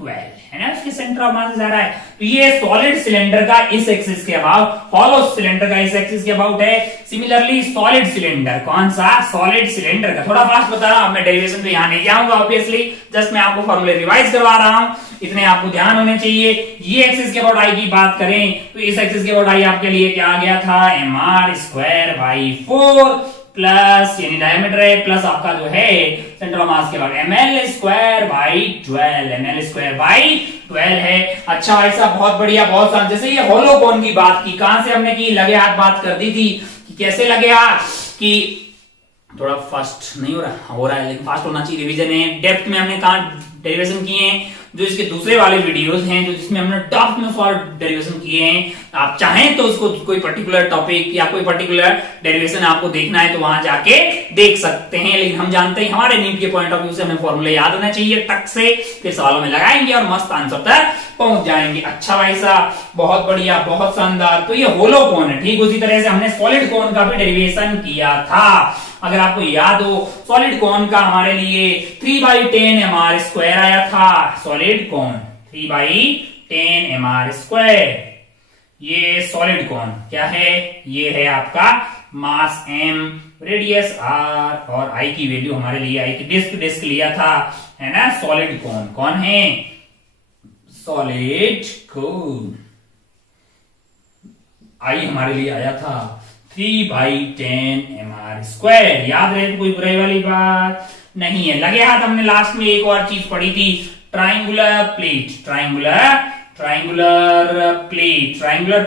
12, है ना, उसके सेंटर ऑफ मास जा रहा है। तो ये सॉलिड सिलेंडर का इस एक्सिस के अबाउट, हॉलो सिलेंडर का इस एक्सिस के अबाउट है। सिमिलरली सॉलिड सिलेंडर, कौन सा, सॉलिड सिलेंडर का, थोड़ा फास्ट बता रहा हूं, मैं डेरिवेशन पे यहां नहीं जाऊंगा ऑब्वियसली, जस्ट मैं आपको फॉर्मूले रिवाइज करवा रहा हूं, इतने आपको ध्यान होने चाहिए। ये एक्सिस के अबाउट आई की बात करें तो इस एक्सिस के अबाउट आई आपके लिए क्या आ गया था, mr²/4 प्लस यानी डायमीटर है प्लस आपका जो है सेंटर ऑफ मास के बाद ml²/12, ml²/12 है। अच्छा ऐसा बहुत बढ़िया, बहुत सारा, जैसे ये होलो कोन की बात की, कहां से हमने की, लगे हाथ बात कर दी थी कि कैसे लगे हाथ, कि थोड़ा फास्ट नहीं हो रहा है लेकिन फास्ट होना चाहिए, रिवीजन है, डेप्थ में हमने कहा डेरिवेशन किए हैं, जो इसके दूसरे वाले वीडियोस हैं जो जिसमें हमने डेप्थ में सॉल्व डेरिवेशन किए हैं, आप चाहें तो उसको कोई पर्टिकुलर टॉपिक या कोई पर्टिकुलर डेरिवेशन आपको देखना है तो वहां जाके देख सकते हैं। लेकिन हम जानते हैं हमारे नीट के पॉइंट ऑफ व्यू से हमें फॉर्मूले याद होना चाहिए, टक से फिर सवालों में लगाएंगे और मस्त आंसर तक पहुंच जाएंगे। अच्छा भाई साहब, बहुत बढ़िया, बहुत शानदार। तो ये होलो कोन है, ठीक उसी तरह से हमने सॉलिड कोन का भी डेरिवेशन किया था। अगर आपको याद हो, सॉलिड कोन का हमारे लिए 3/10 mr² आया था, सॉलिड कोन 3/10 mr²। ये सॉलिड कोन क्या है, ये है आपका मास m, रेडियस r और I की वैल्यू हमारे लिए, I की डिस्क लिया था, है ना। सॉलिड कोन कौन है, सॉलिड कोन I हमारे लिए आया था 3/10 mr²। याद रहे तो कोई बुराई वाली बात नहीं है। लगे हाथ हमने लास्ट में एक और चीज पढ़ी थी, ट्राइंगुलर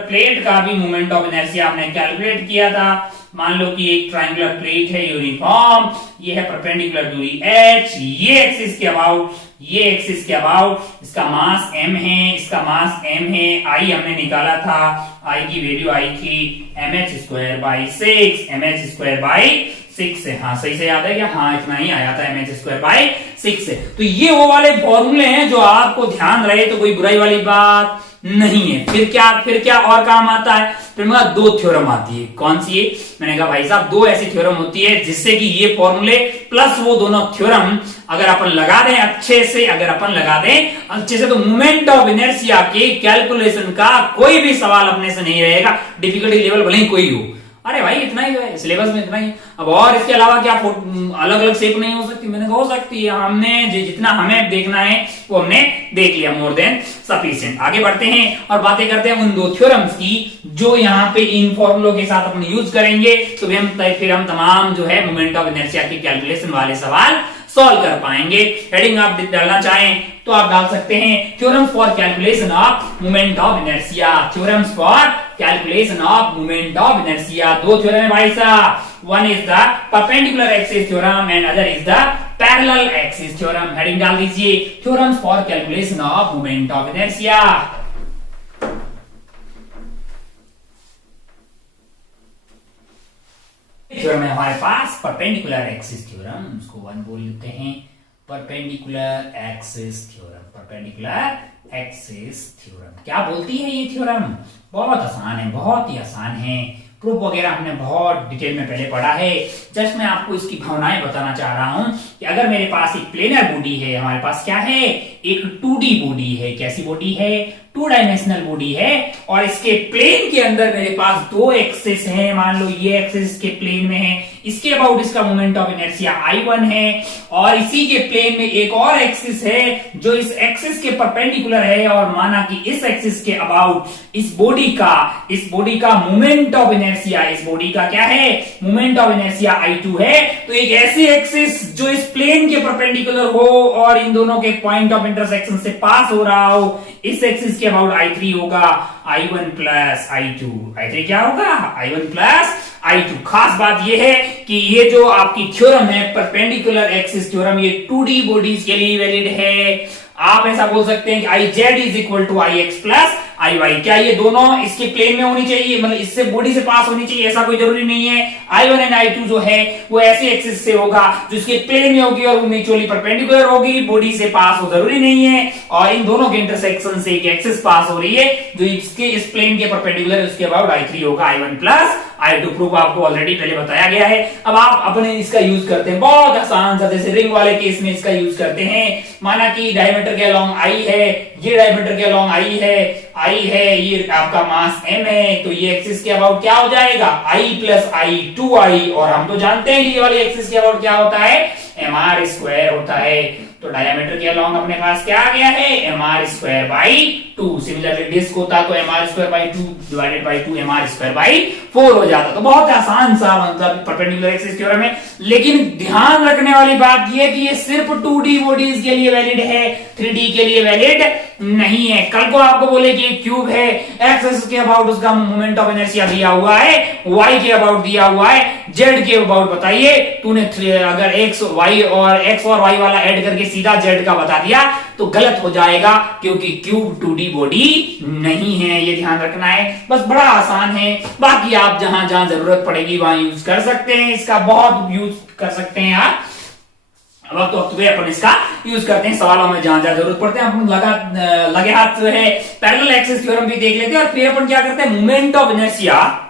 प्लेट का भी मोमेंट ऑफ इनर्शिया हमने कैलकुलेट किया था। मान लो कि एक ट्राइंगुलर प्लेट है यूनिफॉर्म, ये है परपेंडिकुलर दूरी h, ये एक्सिस के अबाउट इसका मास m है, इसका मास m है, I हमने निकाला था, I की वैल्यू आई थी mh²/6 है। हाँ सही से याद है क्या, हाँ इतना ही आया था, mh²/6 है। तो ये वो वाले फॉर्मूले हैं जो आपको ध्यान रहे तो कोई बुराई वाली बात नहीं है। फिर क्या और काम आता है, फिर मेरा 2 थ्योरम आती है। कौन सी है, मैंने कहा भाई साहब 2 ऐसी थ्योरम होती है जिससे कि ये फॉर्मूले प्लस वो दोनों थ्योरम अगर अपन लगा दें अच्छे से तो मोमेंट ऑफ इनर्शिया के कैलकुलेशन का कोई भी सवाल अपने से नहीं रहेगा, डिफिकल्टी लेवल भले ही कोई हो। अरे भाई इतना ही है सिलेबस में, इतना ही। अब और इसके अलावा क्या अलग अलग शेप नहीं हो सकती, मैंने कहा हो सकती है, हमने जितना हमें देखना है वो हमने देख लिया, मोर देन सफिशिएंट। आगे बढ़ते हैं और बातें करते हैं उन 2 थ्योरम्स की जो यहाँ पे इन फॉर्मूलों के साथ अपन यूज करेंगे, तो फिर हम तमाम जो है मोमेंट ऑफ इनर्शिया के कैलकुलेशन वाले सवाल सॉल्व कर पाएंगे। हेडिंग आप डालना चाहें तो आप डाल सकते हैं, theorems for calculation of moment of inertia, theorems for calculation of moment of inertia. 2 theorem है भाई साहब, one is the perpendicular axis theorem and other is the parallel axis theorem. Heading डाल दीजिए, theorems for calculation of moment of inertia. Theorem है हमारे पास perpendicular axis theorem, उसको 1 बोल लेते हैं, परपेंडिकुलर एक्सिस थ्योरम। क्या बोलती है ये थ्योरम, बहुत आसान है, बहुत ही आसान है। प्रूफ वगैरह हमने बहुत डिटेल में पहले पढ़ा है, जस्ट मैं आपको इसकी भावनाएं बताना चाह रहा हूं कि अगर मेरे पास एक प्लेनर बॉडी है, हमारे पास क्या है, एक 2D बॉडी है। कैसी बॉडी है, 2 डायमेंशनल बॉडी है, और इसके प्लेन के अंदर मेरे पास 2 एक्सिस हैं। मान लो ये एक्सिस इसके प्लेन में है, इसके अबाउट इसका मोमेंट ऑफ इनर्शिया I1 है, और इसी के प्लेन में एक और एक्सिस है जो इस एक्सिस के परपेंडिकुलर है, और माना कि इस एक्सिस के अबाउट इस बॉडी का मोमेंट ऑफ इनर्शिया, इस बॉडी का क्या है, मोमेंट ऑफ इनर्शिया I2 है। तो एक ऐसी एक्सिस जो इस प्लेन के परपेंडिकुलर हो और इन दोनों के पॉइंट ऑफ इंटरसेक्शन से पास हो रहा हो, इस एक्सिस के अबाउट I3 होगा I1 प्लस I2। I3 क्या होगा, I1 प्लस I2। खास बात यह है कि ये जो आपकी थ्योरम है परपेंडिकुलर एक्सिस थ्योरम, ये 2D बॉडीज के लिए वैलिड है। आप ऐसा बोल सकते हैं कि IZ is equal to IX plus IY। क्या ये दोनों इसके प्लेन में होनी चाहिए, मतलब इससे बॉडी से पास होनी चाहिए, ऐसा कोई जरूरी नहीं है। I1 एंड I2 जो है वो ऐसे एक्सिस से होगा जो इसके प्लेन में होगी और वो म्यूचुअली परपेंडिकुलर होगी, बॉडी से पास हो जरूरी नहीं है। और इन दोनों के इंटरसेक्शन से एक एक्सिस पास हो रही है जो इसके इस प्लेन के परपेंडिकुलर, उसके अबाउट I3 होगा I1 प्लस I2 प्रूफ आपको ऑलरेडी पहले बताया गया है। अब आप अपने इसका यूज करते हैं बहुत आसान सा, जैसे रिंग वाले केस में इसका यूज करते हैं। माना कि डायमीटर के अलोंग आई है, ये डायमीटर के अलोंग आई है, ये आपका मास m है, तो ये एक्सिस के अबाउट क्या हो जाएगा, I प्लस आई 2I, और हम तो जानते हैं कि ये वाली एक्सिस के अबाउट क्या होता है, mr स्क्वायर होता है। तो डायमीटर के अलोंग अपने पास क्या आ गया है, mr square by 2। Similarly disc होता तो mr square by 2 divided by 2 mr square by 4 हो जाता। तो बहुत आसान सा मतलब परपेंडिकुलर एक्सिस थ्योरम है। लेकिन ध्यान रखने वाली बात यह कि ये सिर्फ 2D बॉडीज के लिए वैलिड है, 3D के लिए वैलिड नहीं है। कल को आपको बोले कि एक क्यूब है, एक्स के अबाउट उसका मोमेंट ऑफ इनर्शिया दिया हुआ है, वाई के अबाउट दिया हुआ है, जेड के अबाउट बताइए, तूने अगर एक्स और वाई वाला ऐड करके सीधा जेड का बता दिया तो गलत हो जाएगा, क्योंकि क्यूब 2D बॉडी नहीं है, ये ध्यान रखना है। बस बड़ा आसान है, बाकी आप जहां जहां जरूरत पड़ेगी वहां यूज कर सकते हैं, इसका बहुत यूज कर सकते हैं आप। अब तो अपन इसका यूज करते हैं सवालों में जहां जहां जरूरत पड़ते हैं। अपन लगे हाथ जो है पैरेलल एक्सिस थ्योरम भी देख लेते हैं, और फिर अपन क्या करते हैं, मोमेंट ऑफ इनर्शिया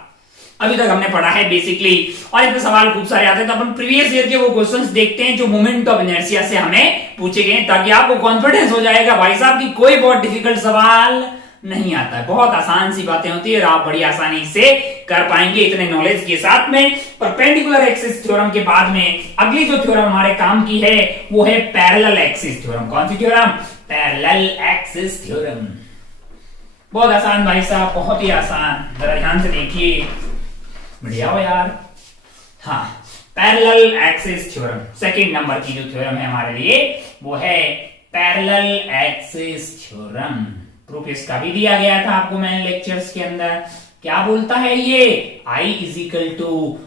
अभी तक हमने पढ़ा है बेसिकली, और इसमें सवाल खूब सारे आते हैं। तो अपन प्रीवियस ईयर के वो क्वेश्चंस देखते हैं जो मोमेंट ऑफ इनर्शिया से हमें पूछे गए, ताकि आपको कॉन्फिडेंस हो जाएगा भाई साहब की कोई बहुत डिफिकल्ट सवाल नहीं आता है, बहुत आसान सी बातें होती है और आप बड़ी आसानी से कर पाएंगे इतने नॉलेज के साथ में। परपेंडिकुलर एक्सिस थ्योरम के बाद में अगली जो थ्योरम हमारे काम की है वो है पैरेलल एक्सिस थ्योरम। कौन सी थ्योरम, पैरेलल एक्सिस थ्योरम। बहुत आसान भाई साहब, बहुत ही आसान, जरा ध्यान से देखिए, बढ़िया हो यार। हाँ, parallel axis theorem second number की जो थ्योरम है हमारे लिए वो है पैरेलल एक्सिस थ्योरम। प्रूफ इसका भी दिया गया था आपको मैंने लेक्चर्स के अंदर। क्या बोलता है ये, I is equal to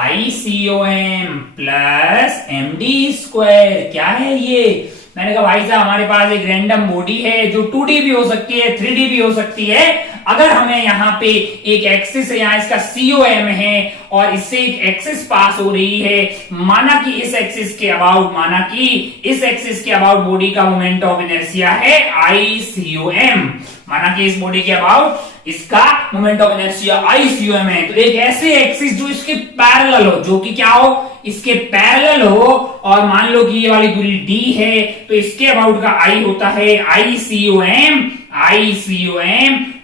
ICOM plus MD square. क्या है ये, मैंने कहा भाई साहब हमारे पास एक रैंडम बॉडी है जो 2D भी हो सकती है, 3D भी हो सकती है। अगर हमें यहाँ पे एक एक्सिस है, यहाँ इसका COM है और इससे एक एक्सिस पास हो रही है, माना कि इस एक्सिस के अबाउट बॉडी का मोमेंट ऑफ इनर्शिया है ICOM, माना कि इस बॉडी के अबाउट इसका मोमेंट ऑफ इनर्शिया ICOM है। तो एक ऐसे एक्सिस जो इसके पैरेलल हो, जो कि क्या हो, इसके पैरेलल हो, और मान लो कि ये वाली दूरी D है, तो इसके अबाउट का I होता है ICOM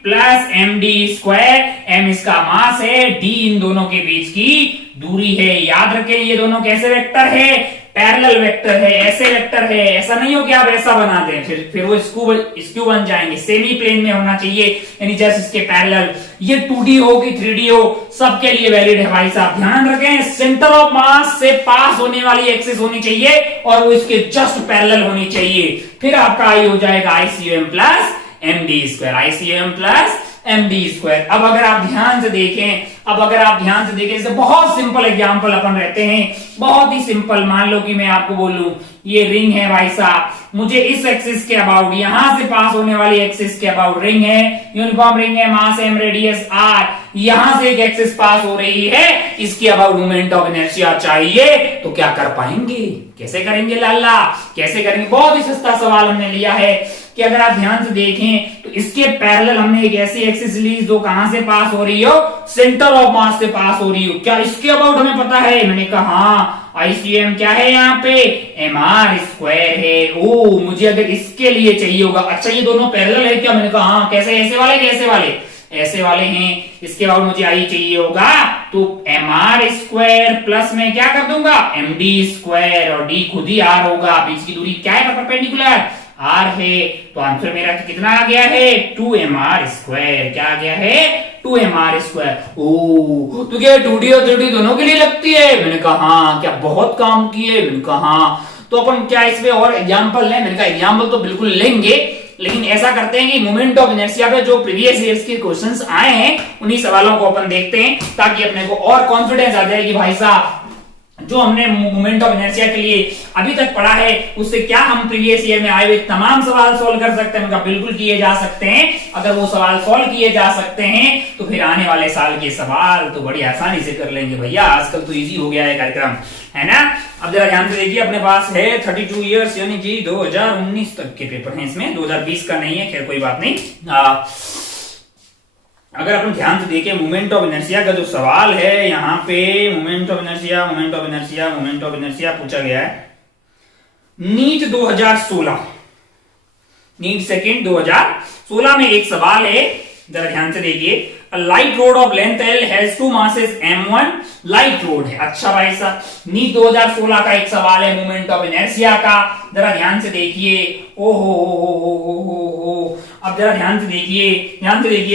plus MD square. M इसका मास है, D इन दोनों के बीच की दूरी है। याद रखें ये दोनों कैसे वेक्टर है, पैरेलल वेक्टर है, ऐसे वेक्टर है। ऐसा नहीं हो कि आप ऐसा बना दें फिर वो स्क्यू बन जाएंगे। सेमी प्लेन में होना चाहिए, यानी जस्ट इसके पैरेलल। ये 2D हो कि 3D हो, सबके लिए वैलिड है भाई साहब। ध्यान रखें सेंटर ऑफ मास से पास होने वाली एक्सिस होनी चाहिए और वो इसके जस्ट पैरेलल होनी चाहिए। फिर आपका I हो जाएगा ICOM प्लस MD स्क्वायर। अब अगर आप ध्यान से देखें, जैसे बहुत सिंपल एग्जांपल अपन रहते हैं, बहुत ही सिंपल। मान लो कि मैं आपको बोलूं ये रिंग है भाई साहब, मुझे इस एक्सिस के अबाउट, यहां से पास होने वाली एक्सिस के अबाउट रिंग है, यूनिफॉर्म रिंग है, मास M, रेडियस R, यहां से एक एक्सिस पास हो रही है, इसके अबाउट मोमेंट ऑफ इनर्शिया चाहिए, तो क्या कर पाएंगे, कैसे करेंगे लाला, कैसे करेंगे। बहुत ही सस्ता सवाल हमने लिया है कि अगर आप ध्यान से देखें तो इसके पैरेलल हमने एक ऐसी एक्सिस ली जो कहां से पास हो रही हो, सेंटर ऑफ मास से पास हो रही हो। क्या इसके अबाउट हमें पता है, मैंने कहा हाँ, ICOM क्या है यहाँ पे, MR स्क्वायर है। ओ, मुझे अगर इसके लिए चाहिए होगा, अच्छा ये दोनों पैरेलल है क्या, मैंने कहा हाँ, कैसे, ऐसे वाले हैं, इसके बाद मुझे I चाहिए होगा, तो MR स्क्वायर प्लस में क्या कर दूंगा MD स्क्वायर, और D खुद ही R होगा, बीच की दूरी क्या है परपेंडिकुलर R है। तो आंसर मेरा कितना आ गया है 2MR स्क्वायर। क्या आ गया है 2MR स्क्वायर। ओ, तो क्या 2D और 3D दोनों के लिए लगती है, मैंने कहा हाँ। क्या बहुत काम किए, मैंने कहा हाँ। तो अपन क्या इसमें और एग्जांपल लें, मैंने कहा एग्जांपल तो बिल्कुल लेंगे, लेकिन ऐसा करते हैं कि मोमेंट ऑफ इनर्शिया पे जो प्रीवियस ईयर्स के क्वेश्चंस आए हैं उन्हीं सवालों को अपन देखते हैं, ताकि अपने को और कॉन्फिडेंस आ जाए कि भाई साहब जो हमने मोमेंट ऑफ इनर्शिया के लिए अभी तक पढ़ा है उससे क्या हम प्रीवियस ईयर में आए हुए तमाम सवाल सॉल्व कर सकते हैं। उनका बिल्कुल किए जा सकते हैं। अगर वो सवाल सॉल्व किए जा सकते हैं तो फिर आने वाले साल के सवाल तो बड़ी आसानी से कर लेंगे भैया। आजकल तो इजी हो गया है कार्यक्रम, है ना। अब जरा ध्यान से देखिए, अपने पास है 32 ईयर्स, यानी कि 2019 तक के पेपर हैं इसमें, 2020 का नहीं है, खैर कोई बात नहीं। अगर अपन ध्यान से देखें मोमेंट ऑफ इनर्शिया का जो सवाल है, यहाँ पे moment of inertia moment of inertia moment of inertia पूछा गया है नीट 2016, नीट सेकंड 2016 में एक सवाल है, जरा ध्यान से देखिए। A light rod of length L has two masses M1, light road है। अच्छा भाई साहब, नीट 2016 का एक सवाल है मोमेंट ऑफ इनर्शिया का, जरा ध्यान से देखिए। ओ हो, अब जरा ध्यान से देखिए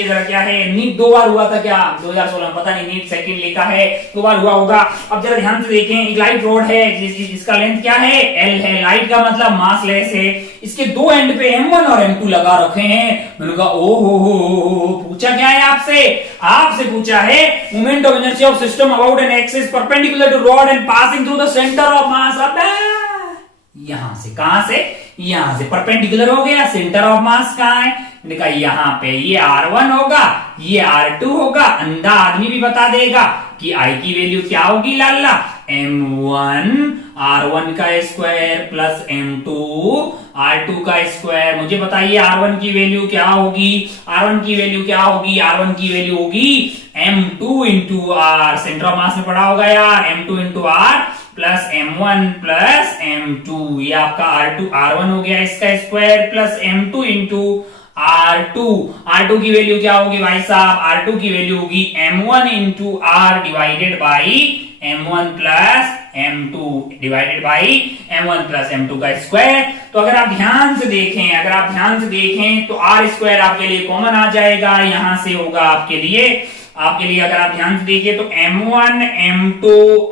जरा, क्या है, नीट 2 बार हुआ था क्या 2016 में, पता नहीं, नीट सेकंड लिखा है 2 बार हुआ होगा। अब जरा ध्यान से देखें, एक लाइट रोड है जिसका लेंथ क्या है, L है, लाइट का मतलब मास लेस है, इसके दो एंड पे M1 और M2 लगा रखे हैं। मैंने कहा ओ हो, पूछा क्या है आपसे पूछा है moment of inertia of system about an axis perpendicular to rod and passing through the centre of mass. अब यहां से, कहां से, यहां से परपेंडिकुलर हो गया, सेंटर ऑफ मास कहां है, मैंने कहा यहां पे ये R1 होगा, ये R2 होगा। अंधा आदमी भी बता देगा कि I की वैल्यू क्या होगी लाला, M1 R1 का स्क्वायर प्लस M2 R2 का स्क्वायर। मुझे बताइए R1 की वैल्यू क्या होगी, R1 की वैल्यू क्या होगी, R1 की वैल्यू होगी M2 into R, centre of मास में पढ़ा होगा यार, M2 into R plus M1 plus M2, ये आपका R1 हो गया इसका square plus M2 into R2 की वैल्यू क्या होगी भाई साहब, R2 की वैल्यू होगी M1 into R divided by M1 plus M2 divided by M1 plus M2 का स्क्वायर। तो अगर आप ध्यान से देखें तो R स्क्वायर आपके लिए कॉमन आ जाएगा, यहां से होगा आपके लिए अगर आप ध्यान से देखिए तो M1 M2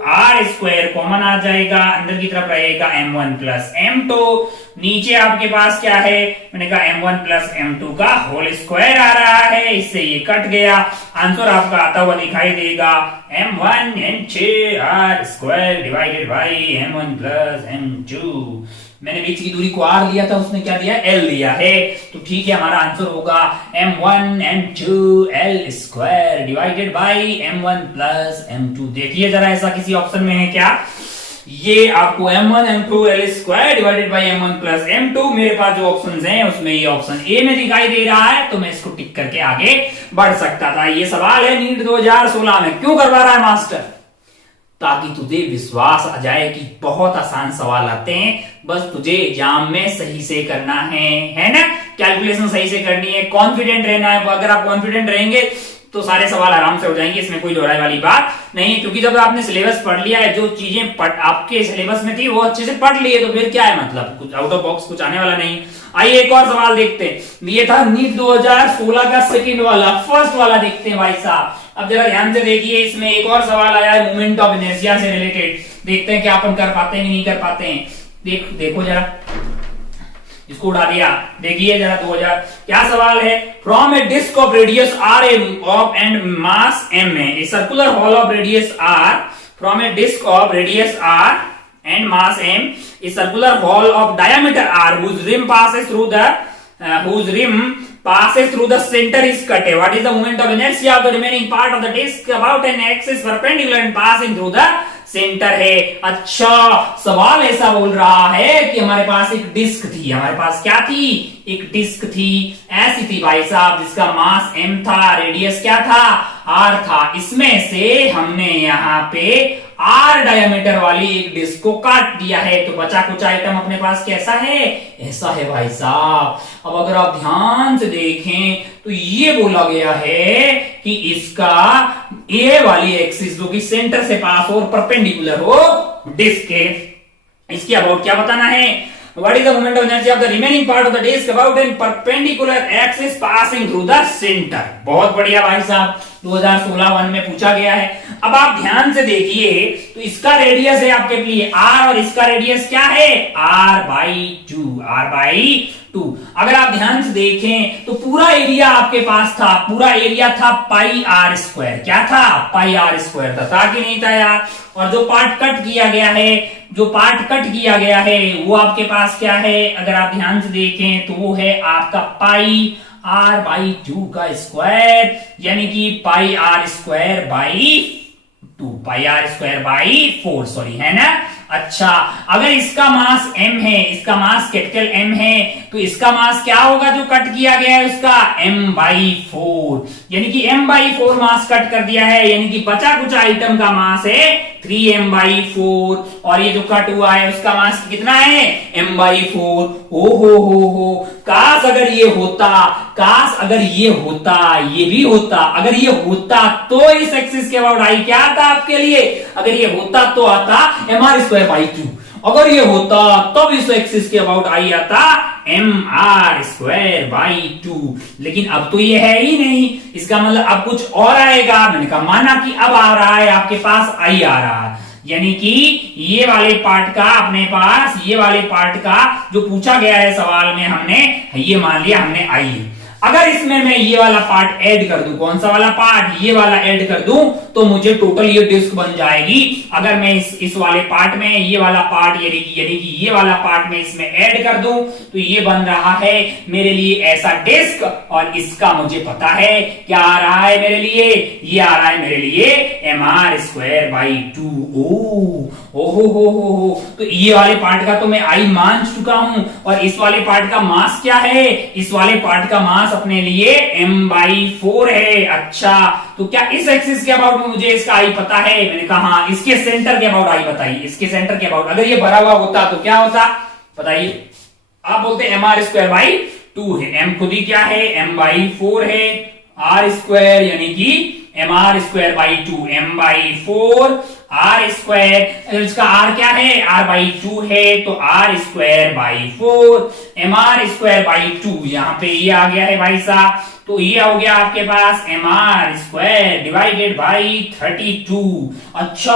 R square common आ जाएगा, अंदर की तरफ रहेगा M1 प्लस M2, नीचे आपके पास क्या है, मैंने कहा M1 प्लस M2 का होल स्क्वायर आ रहा है, इससे ये कट गया, आंसर आपका आता हुआ दिखाई देगा M1 N6 R square divided by M1 plus M2। मैंने बीच की दूरी को R लिया था, उसने क्या दिया, L लिया है, तो ठीक है, हमारा आंसर होगा M1 N2 L square divided by M1 plus M2। देखिए जरा ऐसा किसी ऑप्शन में है क्या, ये आपको M1 M2 L square divided by M1 plus M2, मेरे पास जो ऑप्शंस हैं उसमें ये ऑप्शन ए में दिखाई दे रहा है, तो मैं इसको टिक करके आगे बढ़ सकता था। ये सवाल है नीट 2016 में, क्यों करवा रहा है मास्टर, ताकि तुझे विश्वास आ जाए कि बहुत आसान सवाल आते हैं, बस तुझे एग्जाम में सही से करना है ना, कैलकुलेशन सही से करनी है, कॉन्फिडेंट रहना है। अगर आप कॉन्फिडेंट रहेंगे तो सारे सवाल आराम से हो जाएंगे, इसमें कोई दोहराई वाली बात नहीं है, क्योंकि जब आपने सिलेबस पढ़ लिया है, जो चीजें आपके सिलेबस में थी वो अच्छे से पढ़ लिए, तो फिर क्या है मतलब, कुछ आउट ऑफ बॉक्स कुछ आने वाला नहीं। आइए एक और सवाल देखते हैं, ये था नीट 2016 का सेकंड वाला, फर्स्ट वाला देखते हैं भाई साहब। अब जरा ध्यान से देखिए, इसमें एक और सवाल आया है मोमेंट ऑफ इनर्शिया से रिलेटेड, देखते हैं क्या अपन कर पाते हैं नहीं कर पाते हैं। देखो जरा, इसको उड़ा दिया, देखिए जरा 2000 क्या सवाल है, from a disc of radius R of and mass M है, a circular hole of radius R from a disc of radius R and mass M, a circular ball of diameter R whose rim passes through the center is cut. What is the moment of inertia of the remaining part of the disc about an axis perpendicular and passing through the center है। अच्छा, सवाल ऐसा बोल रहा है कि हमारे पास एक डिस्क थी, हमारे पास क्या थी, एक डिस्क थी, ऐसी थी भाई साहब, जिसका मास M था, रेडियस क्या था, R था, इसमें से हमने यहाँ पे R डायमीटर वाली एक डिस्क को काट दिया है, तो बचा कुछ आइटम अपने पास कैसा है, ऐसा है भाई साहब। अब अगर आप ध्यान से देखें तो ये बोला गया है कि इसका ए वाली एक्सिस जो कि सेंटर से पास हो और परपेंडिकुलर हो डिस्क के, इसके अबाउट क्या बताना है, what is the moment of inertia of the remaining part of the disk about a perpendicular axis passing through the center। बहुत बढ़िया भाई साहब, 2016 में पूछा गया है। अब आप ध्यान से देखिए तो इसका रेडियस है आपके लिए R और इसका रेडियस क्या है, R/2। अगर आप ध्यान से देखें तो पूरा एरिया आपके पास था, पूरा एरिया था पाई R स्क्वायर, क्या था, पाई R स्क्वायर था कि नहीं था यार। और जो पार्ट कट किया गया है वो आपके पास क्या है, अगर आप ध्यान से देखें तो वो है आपका पाई R/2 का स्क्वायर, यानी कि pi R² by 2 2 pi R square by 4, sorry, है ना। अच्छा, अगर इसका मास m है, इसका मास कैपिटल M है, तो इसका मास क्या होगा जो कट किया गया है उसका m/4, यानी कि m/4 मास कट कर दिया है, यानी कि बचा कुछ आइटम का मास है 3m/4, और ये जो कट हुआ है उसका मास कितना है m/4। ओ हो, काश अगर ये होता, काश अगर ये होता, ये भी होता, अगर ये होता तो इस एक्सिस के अबाउट आई क्या आता आपके लिए, अगर ये होता तो आता mr²/2, अगर ये होता तब इस एक्सिस के अबाउट आई आता mr²/2, लेकिन अब तो ये है ही नहीं, इसका मतलब अब कुछ और आएगा। मैंने कहा माना कि अब आ रहा है आपके पास आई आ रहा है, यानी कि ये वाले पार्ट का अपने पास, ये वाले पार्ट का जो पूछा गया है सवाल में, हमने ये मान लिया हमने आई है। अगर इसमें मैं ये वाला पार्ट ऐड कर दूं, कौन सा वाला पार्ट, ये वाला ऐड कर दूं, तो मुझे टोटल ये डिस्क बन जाएगी। अगर मैं इस वाले पार्ट में ये वाला पार्ट यानी कि ये वाला पार्ट में इसमें ऐड कर दूं, तो ये बन रहा है मेरे लिए ऐसा डिस्क, और इसका मुझे पता है क्या आ रहा है मेरे लिए, ये आ रहा है मेरे लिए mr²/2। हो, तो ये वाले पार्ट का तो मैं आई मान चुका हूं, और इस वाले पार्ट का मास क्या है, इस वाले पार्ट का मास अपने लिए m/4 है। अच्छा, तो क्या इस एक्सिस के अबाउट में मुझे इसका आई पता है, मैंने कहा हाँ, इसके सेंटर के अबाउट आई बताइए, इसके सेंटर के अबाउट अगर ये भरा हुआ होता तो क्या होता बताइए। आप बोलते mr²/2 है, m खुद ही क्या है m/4 है, r² यानी कि mr²/2, m/4 r², इसका r क्या है r/2 है, तो r²/4 mr²/2, यहां पे ये आ गया है भाई साहब, तो ये हो गया आपके पास mr²/32। अच्छा,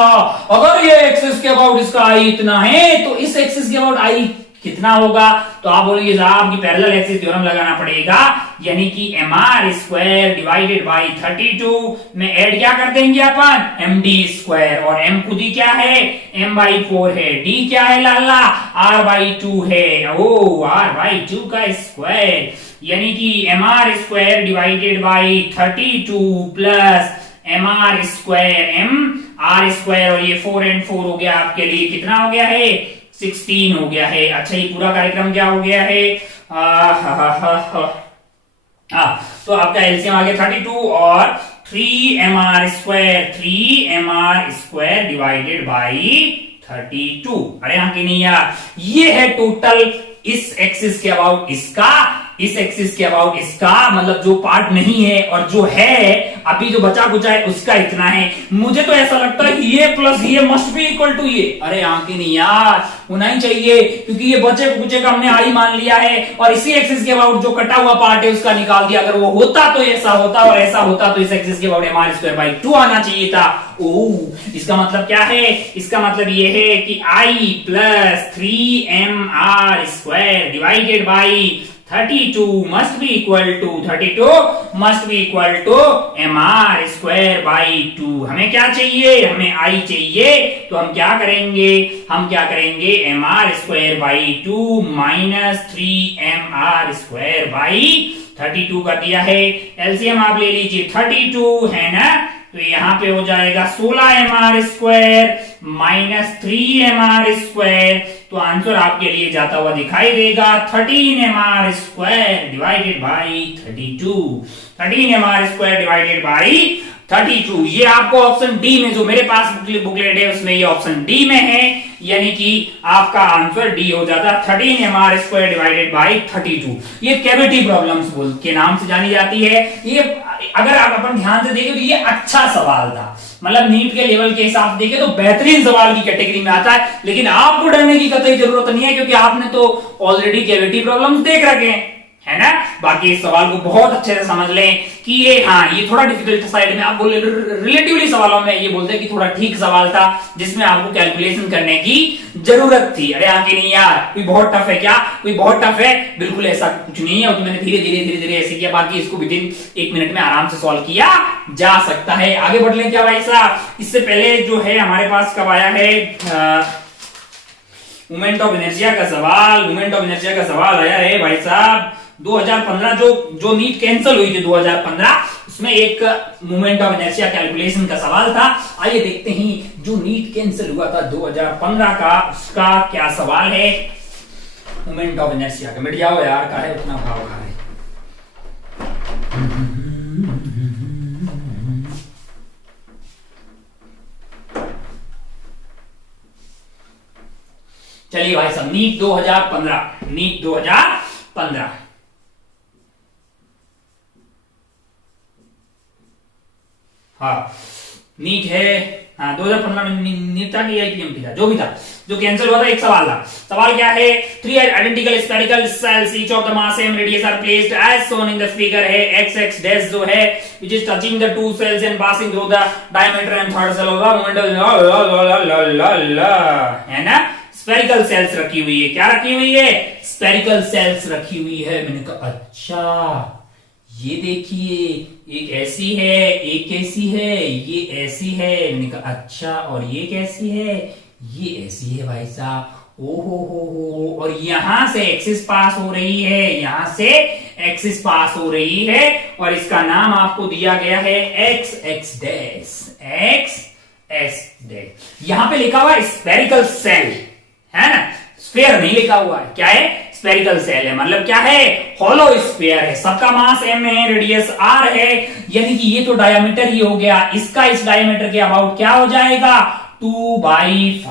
अगर ये एक्सिस के अबाउट इसका आई इतना है, तो इस एक्सिस के अबाउट आई कितना होगा, तो आप बोलेंगे साहब कि पैरेलल एक्सिस थ्योरम लगाना पड़ेगा, यानी कि mr²/32 में ऐड क्या कर देंगे अपन md², और m खुद ही क्या है m/4 है, d क्या है लाला r/2 है, ओ r/2 का स्क्वायर, यानी कि mr²/32 प्लस r² और ये 4 and 4 हो गया आपके लिए, कितना हो गया है 16 हो गया है। अच्छा, ये पूरा कार्यक्रम क्या हो गया है, तो आपका एलसीएम आ गया 32 और 3mr² डिवाइडेड बाई 32। अरे हाँ कि नहीं यार, ये है टोटल इस एक्सिस के अबाउट इसका, इस एक्सिस के अबाउट इसका, मतलब जो पार्ट नहीं है और जो है अभी जो बचा कुचा है उसका इतना है। मुझे तो ऐसा लगता है ये प्लस ये मस्ट बी इक्वल टू ये। अरे आंखें नहीं यार, होना ही चाहिए, क्योंकि ये बचे कुचे का हमने आई मान लिया है और इसी एक्सिस के अबाउट जो कटा हुआ पार्ट है उसका निकाल दिया। अगर वो होता तो ऐसा होता और ऐसा होता तो इस एक्सिस के अबाउट mr²/2 आना चाहिए था। इसका मतलब क्या है, इसका मतलब ये है कि i plus 3mr² divided by 32 must be equal to 32 must be equal to mr²/2। हमें क्या चाहिए, हमें i चाहिए, तो हम क्या करेंगे, mr²/2 माइनस 3mr²/32 कर दिया है। एलसीएम आप ले लीजिए 32 है ना, तो यहाँ पे हो जाएगा 16mr² माइनस 3mr², तो आंसर आपके लिए जाता हुआ दिखाई देगा 13mr² divided by 32। 13mr² divided by 32, ये आपको ऑप्शन डी में, जो मेरे पास बुकलेट है उसमें ये ऑप्शन डी में है, यानी कि आपका आंसर डी हो जाता 13mr² डिवाइडेड बाई 32। ये कैविटी प्रॉब्लम्स के नाम से जानी जाती है। ये अगर आप अपन ध्यान से देखें तो ये अच्छा सवाल था, मतलब नीट के लेवल के हिसाब से देखें तो बेहतरीन सवाल की कैटेगरी में आता है, लेकिन आपको डरने की कतई जरूरत नहीं है, क्योंकि आपने तो ऑलरेडी कैविटी प्रॉब्लम्स देख रखे हैं, है ना। बाकी इस सवाल को बहुत अच्छे से समझ लें कि ये थोड़ा डिफिकल्ट साइड में, आप बोले रिलेटिवली सवालों में ये बोलते हैं कि थोड़ा ठीक सवाल था जिसमें आपको कैलकुलेशन करने की जरूरत थी। अरे आगे नहीं यार, कोई बहुत टफ है क्या, कोई बहुत टफ है, बिल्कुल ऐसा कुछ नहीं है, तो मैंने धीरे धीरे ऐसे किया, बाकी इसको विद इन 1 मिनट में आराम से सॉल्व किया जा सकता है। आगे बढ़ लें क्या भाई साहब, इससे पहले जो है हमारे पास कब आया है मोमेंट ऑफ इनर्शिया का सवाल। मोमेंट ऑफ इनर्शिया का सवाल आया है भाई साहब 2015, जो नीट कैंसिल हुई थी 2015, उसमें एक मोमेंट ऑफ इनर्शिया कैलकुलेशन का सवाल था। आइए देखते हैं जो नीट कैंसिल हुआ था 2015 का, उसका क्या सवाल है। मोमेंट ऑफ इनर्शिया का, मिट जाओ यार, का है उतना भाव खा रहे। चलिए भाई साहब, नीट 2015, नीट 2015। हाँ नीट है, हाँ 2015 में नीट था कि आईपीएमटी था, जो भी था, जो कैंसिल हुआ था। एक सवाल था, सवाल क्या है, 3 identical spherical shells each of the mass same radius R placed as shown in the figure है, एक्स एक्स डैश जो है which is touching the two shells and passing through the diameter and third shell of the moment है ना। Spherical sales रखी हुई है, क्या रखी हुई है, स्फेरिकल सेल्स रखी हुई है। मैंने कहा अच्छा ये देखिए, एक ऐसी है, एक कैसी है, ये ऐसी है। मैंने कहा अच्छा, और ये कैसी है, ये ऐसी है भाई साहब। ओ हो, और यहां से एक्सिस पास हो रही है, यहां से एक्सिस पास हो रही है, और इसका नाम आपको दिया गया है X X dash, x X dash. यहां पे लिखा हुआ है स्फेरिकल सेल, है ना, स्फीयर नहीं लिखा हुआ है। क्या है, स्फेरिकल सेल है, मतलब क्या है, हॉलो स्फीयर है, सबका मास m है, रेडियस r है, यानी कि ये तो डायमीटर ही हो गया, इसका इस डायमीटर के अबाउट क्या हो जाएगा, 2/5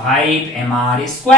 mr²,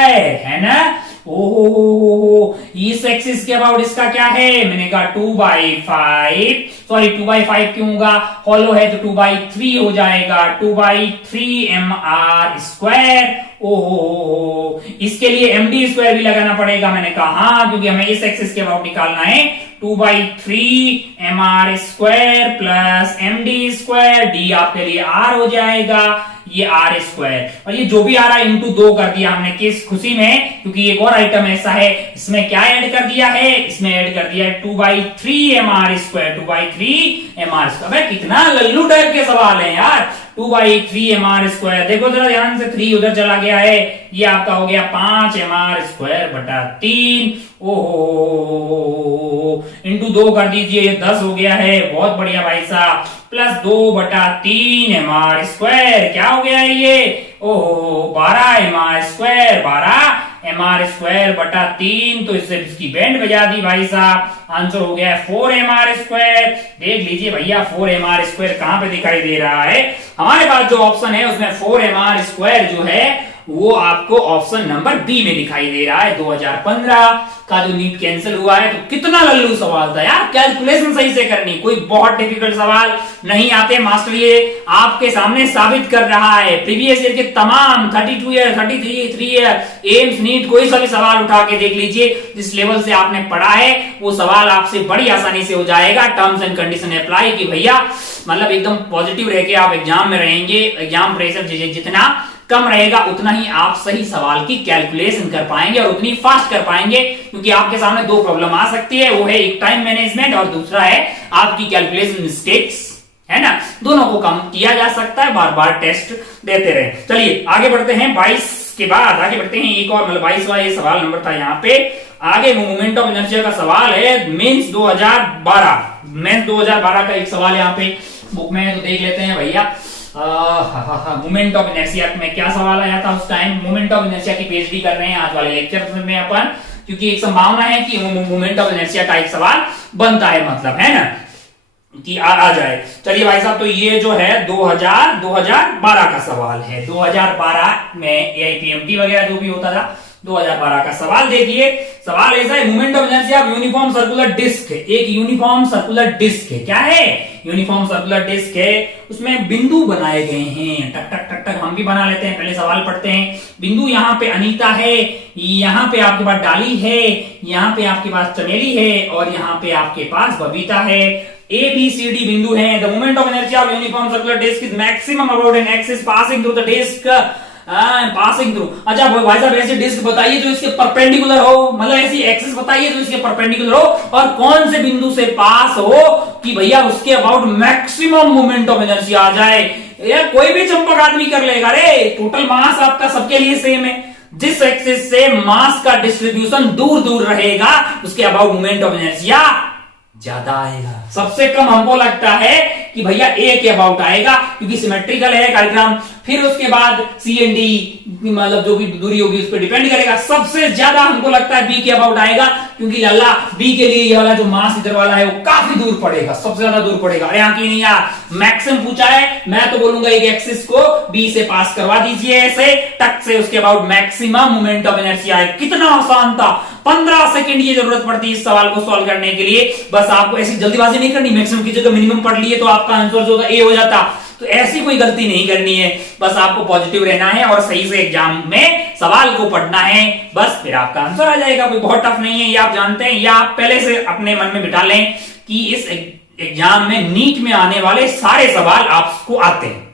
है ना। ओहो, इस एक्सिस के अबाउट इसका क्या है, मैंने कहा 2/5, सॉरी 2/5 क्यों होगा, हॉलो है तो 2/3 हो जाएगा, 2/3 mr²। ओहो, इसके लिए md² भी लगाना पड़ेगा। मैंने कहा हाँ, क्योंकि हमें इस एक्सिस के अबाउट निकालना है, 2/3 mr² प्लस md², d आपके लिए r हो जाएगा, ये r², और ये जो भी आ रहा है इंटू 2 कर दिया हमने, किस खुशी में, क्योंकि एक और आइटम ऐसा है, इसमें क्या ऐड कर दिया है, इसमें ऐड कर दिया है 2/3 mr², 2/3 mr²। अबे कितना लल्लू टाइप के सवाल है यार, 2/3 mr²। देखो जरा ध्यान से, 3 उधर चला गया है, ये आपका हो गया 5 mr²/3। ओहो, इंटू 2 कर दीजिए, ये 10 हो गया है, बहुत बढ़िया भाई साहब, प्लस 2/3 mr², क्या हो गया है ये, ओहो 12 mr², 12 mr²/3। तो इससे इसकी बैंड बजा दी भाई साहब, आंसर हो गया 4 mr²। देख लीजिए भैया 4 mr² कहां पे दिखाई दे रहा है, हमारे पास जो ऑप्शन है उसमें 4 mr² जो है वो आपको ऑप्शन नंबर बी में दिखाई दे रहा है। 2015 का जो नीट कैंसिल हुआ है, तो कितना लल्लू सवाल था यार, कैलकुलेशन सही से करनी, कोई बहुत डिफिकल्ट सवाल नहीं आते मास्टर, ये आपके सामने साबित कर रहा है। प्रीवियस ईयर के तमाम 32 ईयर, 33 ईयर एम्स नीट कोई सा भी सवाल उठा के देख लीजिए, जिस लेवल से आपने पढ़ा है वो सवाल आपसे बड़ी आसानी से हो जाएगा। टर्म्स एंड कंडीशन अप्लाई कि भैया, मतलब एकदम पॉजिटिव रह के आप एग्जाम में रहेंगे, एग्जाम प्रेशर जितना कम रहेगा उतना ही आप सही सवाल की कैलकुलेशन कर पाएंगे और उतनी फास्ट कर पाएंगे, क्योंकि आपके सामने 2 प्रॉब्लम आ सकती है, वो है एक टाइम मैनेजमेंट और दूसरा है आपकी कैलकुलेशन मिस्टेक्स, है ना। दोनों को कम किया जा सकता है, बार बार टेस्ट देते रहे। चलिए आगे बढ़ते हैं, 22 के बाद आगे बढ़ते हैं, एक और मतलब 22वां ये सवाल नंबर था यहाँ पे। आगे मोमेंट ऑफ इनर्शिया का सवाल है, मेंस 2012, मेंस 2012 का एक सवाल यहाँ पे बुक में, तो देख लेते हैं भैया। मोमेंट ऑफ इनर्शिया में क्या सवाल आया था उस टाइम। मोमेंट ऑफ इनर्शिया की पीएचडी कर रहे हैं आज वाले लेक्चर में अपन, क्योंकि एक संभावना है कि मोमेंट ऑफ इनर्शिया का एक सवाल बनता है, मतलब है ना कि आ जाए। चलिए भाई साहब, तो ये जो है 2012 का सवाल है। 2012 में एआईपीएमटी वगैरह जो भी होता था, 2012 का सवाल देखिए। सवाल ऐसा है, moment of inertia of uniform circular disc है, एक यूनिफॉर्म सर्कुलर डिस्क है। क्या है, यूनिफॉर्म सर्कुलर डिस्क है, उसमें बिंदु बनाए गए हैं, टक टक टक टक हम भी बना लेते हैं, पहले सवाल पढ़ते हैं। बिंदु यहाँ पे अनीता है, यहाँ पे आपके पास डाली है, यहाँ पे आपके पास चमेली है, और यहाँ पे आपके पास बबीता है। A B C D बिंदु है। The moment of inertia of uniform circular disk is maximum about an axis passing through the disk, passing through. अच्छा भाई साहब, ऐसी डिस्क बताइए जो इसके परपेंडिकुलर हो, मतलब ऐसी एक्सिस बताइए जो इसके परपेंडिकुलर हो, और कौन से बिंदु से पास हो कि भैया उसके about maximum moment of inertia आ जाए। यार कोई भी चंपक आदमी कर लेगा रे, टोटल मास आपका सबके लिए सेम है, जिस एक्सिस से मास का डिस्ट्रीब्यूशन दूर दूर रहेगा उसके अबाउट मोमेंट ऑफ इनर्शिया ज्यादा आएगा। सबसे कम हमको लगता है कि भैया ए के अबाउट आएगा, क्योंकि सिमेट्रिकल है कार्यक्रम। फिर उसके बाद सी एंड डी, मतलब जो भी दूरी होगी उस पर डिपेंड करेगा। सबसे ज्यादा हमको लगता है बी के अबाउट आएगा, क्योंकि लल्ला बी के लिए ये वाला जो मास इधर वाला है वो काफी दूर पड़ेगा, सबसे ज्यादा दूर पड़ेगा। अरे यहाँ की नहीं यार, मैक्सिमम पूछा है, मैं तो बोलूंगा एक एक्सिस को बी से पास करवा दीजिए ऐसे टक से, उसके about maximum moment of inertia है। कितना आसान था, 15 सेकंड की जरूरत पड़ती है इस सवाल को सॉल्व करने के लिए। बस आपको ऐसी जल्दीबाजी नहीं करनी, मैक्सिमम की जगह मिनिमम पढ़ लिए तो आपका आंसर जो होता ए हो जाता। तो ऐसी कोई गलती नहीं करनी है, बस आपको पॉजिटिव रहना है और सही से एग्जाम में सवाल को पढ़ना है, बस फिर आपका आंसर आ जाएगा। कोई बहुत टफ नहीं है, ये आप जानते हैं, या आप पहले से अपने मन में बिठा लें कि इस एग्जाम में नीट में आने वाले सारे सवाल आपको आते हैं।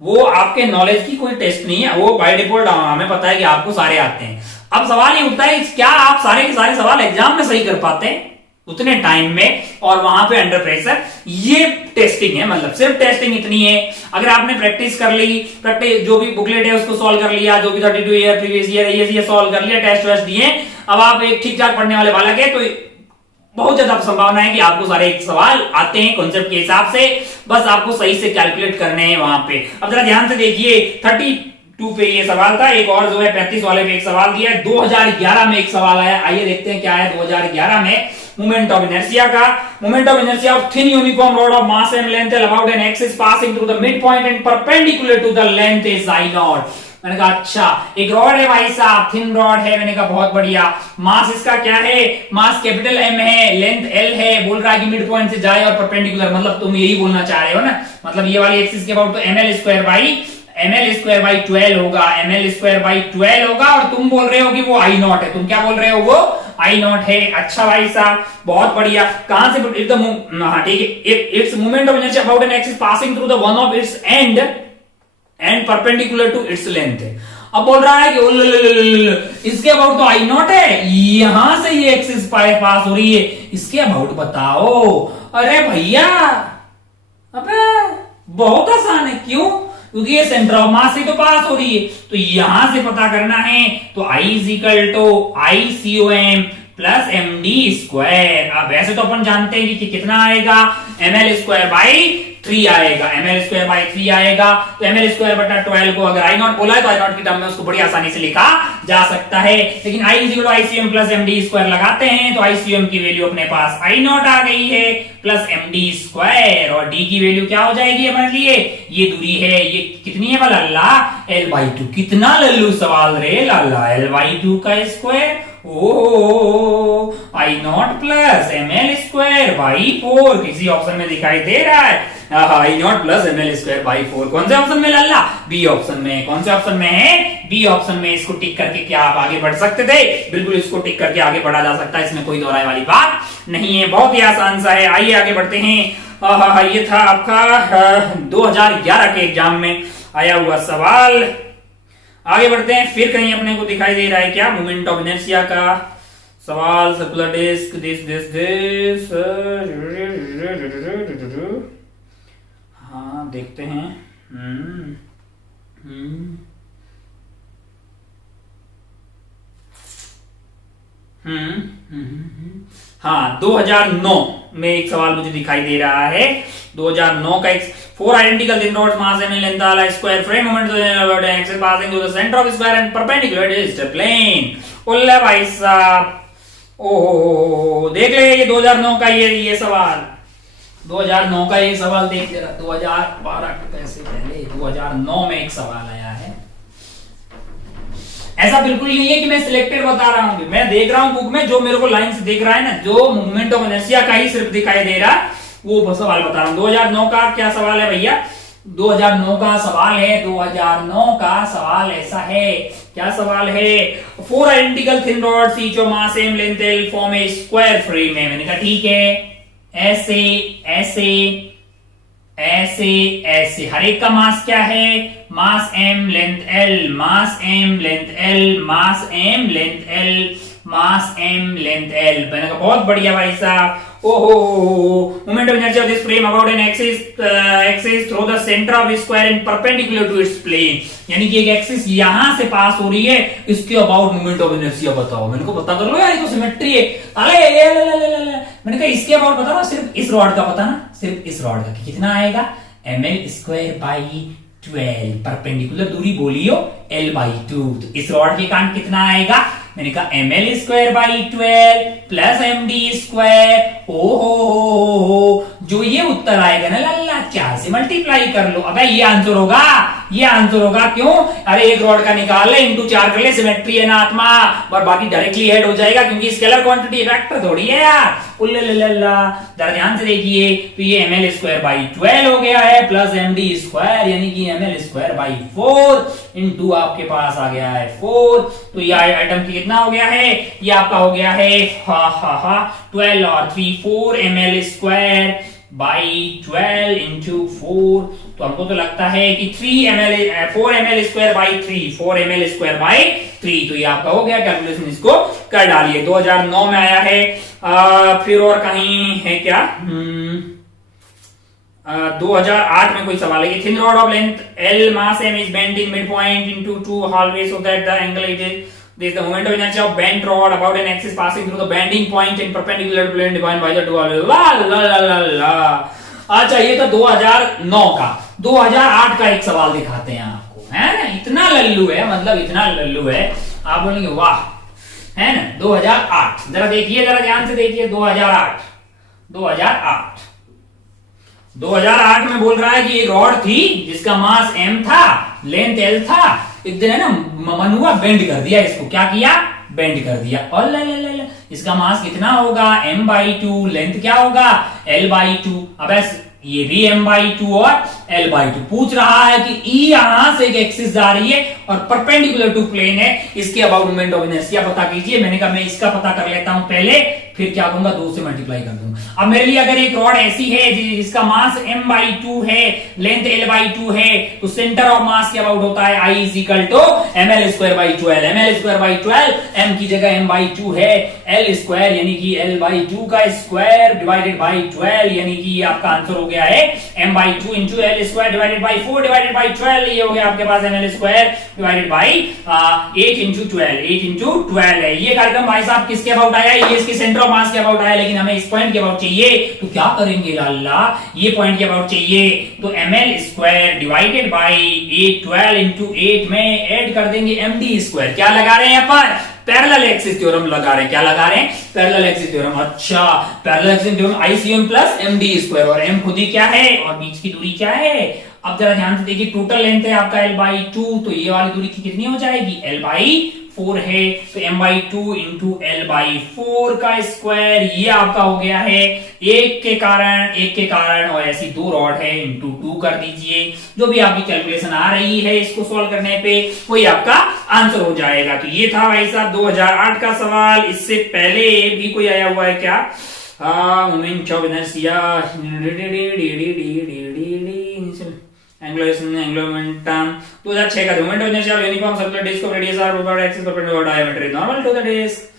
वो आपके नॉलेज की कोई टेस्ट नहीं है, वो बाय डिफॉल्ट हमें पता है कि आपको सारे आते हैं। अब सवाल ये उठता है, क्या आप सारे के सारे सवाल एग्जाम में सही कर पाते हैं उतने टाइम में और वहां पे अंडर प्रेशर? ये टेस्टिंग है, मतलब सिर्फ टेस्टिंग इतनी है। अगर आपने प्रैक्टिस कर ली, प्रैक्टिस जो भी बुकलेट है उसको सॉल्व कर लिया, जो भी 32 ईयर प्रीवियस ईयर है ये सॉल्व कर लिया, टेस्ट वेस्ट दिए, अब आप एक ठीक ठाक पढ़ने वाले बालक है, तो बहुत ज्यादा संभावना है कि आपको सारे सवाल आते हैं कॉन्सेप्ट के हिसाब से। बस आपको सही से कैलकुलेट करने हैं वहां पे। अब जरा ध्यान से देखिए, 32 पे ये सवाल था, एक और जो है 35 वाले पे एक सवाल दिया है। 2011 में एक सवाल आया, आइए देखते हैं क्या है 2011 में। मोमेंट ऑफ इनर्शिया का, moment of inertia of thin uniform rod of mass and length about an axis passing through the mid point and perpendicular to the length is I not. मैंने कहा अच्छा, एक रॉड है भाई साहब, thin rod है। मैंने कहा बहुत बढ़िया। मास इसका क्या है? मास कैपिटल एम है, लेंथ एल है। बोल रहा है कि मिड पॉइंट से जाए और परपेंडिकुलर, मतलब तुम यही बोलना चाह रहे हो ना, मतलब ये वाली एक्सिस के अबाउट तो ml स्क्वायर बाई 12 होगा, ml स्क्वायर बाई 12 होगा। और तुम बोल रहे हो कि वो आई नॉट है, तुम क्या बोल रहे हो? वो आई नॉट है। अच्छा भाई साहब, बहुत बढ़िया। कहां से एकदम, हाँ ठीक है। It's moment of inertia about an axis passing through the one of its end perpendicular to its length है। अब बोल रहा है कि इसके अबाउट तो आई नॉट है, यहां से ये एक्सिस पास हो रही है, इसके अबाउट बताओ। अरे भैया, अबे बहुत आसान है। क्यों? क्योंकि ये सेंटर ऑफ मास से तो पास हो रही है, तो यहां से पता करना है। तो I is equal to ICOM plus MD square. अब वैसे तो अपन जानते हैं कि कितना आएगा, ml स्क्वायर बाई 3 आएगा, ml स्क्वायर बाई 3 आएगा। तो ml स्क्वायर बटा 12 को अगर I नॉट बोला है तो I नॉट की टर्म में उसको बड़ी आसानी से लिखा जा सकता है। लेकिन I is equal to ICOM plus MD square लगाते हैं तो ICOM की वैल्यू अपने पास I नॉट आ गई है प्लस MD स्क्वायर, और D की वैल्यू क्या हो जाएगी हमारे लिए? ये दूरी है, ये कितनी है लल्ला? L/2। कितना लल्लू सवाल रे लल्ला, L/2 का स्क्वायर। ओ I naught plus ml square by 4 किसी ऑप्शन में दिखाई दे रहा है। I naught plus ml square by 4 कौन से ऑप्शन में लल्ला? बी ऑप्शन में। कौन से ऑप्शन में है? बी ऑप्शन में। इसको टिक करके क्या आप आगे बढ़ सकते थे? बिल्कुल, इसको टिक करके आगे बढ़ा जा सकता है, इसमें कोई दोहराए वाली बात नहीं है, बहुत ही आसान सा है। आइए आगे बढ़ते हैं। ये था आपका 2011 के एग्जाम में आया हुआ सवाल। आगे बढ़ते हैं, फिर कहीं अपने को दिखाई दे रहा है क्या? मोमेंट ऑफ इनर्शिया का सवाल, सर्कुलर डिस्क, दिस। हाँ देखते हैं। हाँ 2009 में एक सवाल मुझे दिखाई दे रहा है। 2009 का एक 4 identical thin rods mass m length वाला square frame moment axis passing through the center of square and perpendicular is the plane। बोले भाई साहब, ओहो देख ले, ये 2009 का ये सवाल, 2009 का एक सवाल देख ले। 2012 कैसे पहले 2009 में एक सवाल आया है। ऐसा बिल्कुल नहीं है कि मैं सिलेक्टेड बता रहा हूं, मैं देख रहा हूं बुक में, जो मेरे को लाइन से दिख रहा है ना, जो मोमेंट ऑफ इनर्शिया का ही सिर्फ दिखाई दे रहा, वो सवाल बता रहा हूं। 2009 का क्या सवाल है भैया? 2009 का सवाल है, 2009 का सवाल ऐसा है, क्या सवाल है? 4 identical thin rods each of mass same length L form A square frame है। मैंने कहा ठीक है, ऐसे ऐसे ऐसे ऐसे, हर एक का मास क्या है? मास m लेंथ l, मास m लेंथ l, मास m लेंथ l, मास m लेंथ l। मैंने कहा बहुत बढ़िया भाई साहब। Moment of inertia of this frame about an axis through the center of square and perpendicular to its plane. यानी कि एक axis यहां से पास हो रही है, इसके अबाउट मोमेंट ऑफ इनर्शिया बताओ। मैंने को पता कर लो यार, ये तो सिमेट्री है। मैंने कहा इसके अबाउट बता ना, सिर्फ इस रॉड का पता ना, सिर्फ इस रॉड का कितना आएगा, ml स्क्वायर बाई 12, परपेंडिकुलर दूरी बोलियो l/2, तो इस रॉड के कारण कितना आएगा, मैंने कहा ml square by 12 plus md square. ओ जो ये उत्तर आएगा ना लल्ला, 4 से मल्टीप्लाई कर लो। अबे ये आंसर होगा, ये आंसर होगा। क्यों? अरे एक रॉड का निकाल ले, इंटू 4 कर ले, सिमेट्री है ना आत्मा, और बाकी डायरेक्टली ऐड हो जाएगा क्योंकि स्केलर क्वांटिटी वेक्टर थोड़ी है यार। जरा ध्यान से देखिए, तो ये ml स्क्वायर बाई 12 हो गया है प्लस md स्क्वायर, यानी कि ml स्क्वायर बाई 4 इंटू आपके पास आ गया है 4। तो ये आइटम कितना हो गया है, ये आपका हो गया है 12 और 3 4 ml स्क्वायर बाई 12 इंटू 4। तो हमको तो लगता है कि 4 ml square by 3, 4 ml square by 3। तो ये आपका हो गया कैलकुलेशन, इसको कर डालिए। 2009 में आया है। फिर और कहीं है क्या, 2008 में कोई सवाल है कि thin rod of length L mass m is bent in midpoint into 2 hallways so that the angle it is this the moment of inertia of bent rod about an axis passing through the bending point and perpendicular to plane defined by the two hallways। ला। अच्छा ये तो 2009 का, 2008 का एक सवाल दिखाते हैं आपको, है ना। इतना लल्लू है, मतलब इतना लल्लू है, आप बोलेंगे वाह, है ना। 2008 जरा देखिए, जरा ध्यान से देखिए। 2008 में बोल रहा है कि एक रॉड थी जिसका मास m था, लेंथ l था। एक दिन है ना मनुआ बेंड कर दिया इसको, क्या किया, बेंड कर दिया, और इसका मास कितना होगा, m/2, लेंथ क्या होगा, l/2। अब ये भी m/2 और l/2। पूछ रहा है कि E यहां से एक एक्सिस जा रही है और परपेंडिकुलर टू प्लेन है, इसके अबाउट मोमेंट ऑफ इनर्शिया पता कीजिए। मैंने कहा मैं इसका पता कर लेता हूं पहले, फिर क्या करूंगा, 2 से मल्टीप्लाई कर दूंगा। अब मेरे लिए अगर एक रॉड ऐसी है जिसका मास m/2 है, लेंथ l/2 है, तो सेंटर ऑफ मास के अबाउट होता है I = ml square by 12। ml square by 12, m की जगह m/2 है, l स्क्वायर यानी कि l/2 का स्क्वायर डिवाइडेड बाई 12, यानी कि आपका आंसर हो गया है m/2 into l square divided by 4 divided by 12। ये हो गया आपके पास ml square divided by 8 into 12 है। ये कार्यक्रम भाई साहब किसके अबाउट आया, ये इसके सेंटर ऑफ मास के अबाउट आया, लेकिन हमें इस पॉइंट के अबाउट चाहिए, तो क्या करेंगे लाला, ये पॉइंट के अबाउट चाहिए, तो ml square divided by 12 into 8 में ऐड कर देंगे md स्क्वायर। क्या लगा रहे हैं यहाँ पर, पैरेलल एक्सिस थ्योरम लगा रहे हैं। क्या लगा रहे हैं, पैरेलल एक्सिस थ्योरम। अच्छा, parallel axis theorem ICM plus md square, और m खुद ही क्या है और बीच की दूरी क्या है। अब जरा ध्यान से देखिए, टोटल लेंथ है आपका l/2, तो ये वाली दूरी कितनी हो जाएगी, l/4 है, तो m/2 इंटू l/4 का स्क्वायर, ये आपका हो गया है एक के कारण, और ऐसी 2 रॉड है इंटू 2 कर दीजिए। जो भी आपकी कैलकुलेशन आ रही है इसको सॉल्व करने पे, वही आपका आंसर हो जाएगा। तो ये था भाई साहब 2008 का सवाल। इससे पहले भी कोई आया हुआ है क्या, moment of inertia, angular momentum 2006 का moment of inertia uniform circular disc of radius R about axis perpendicular diameter is normal to the disc.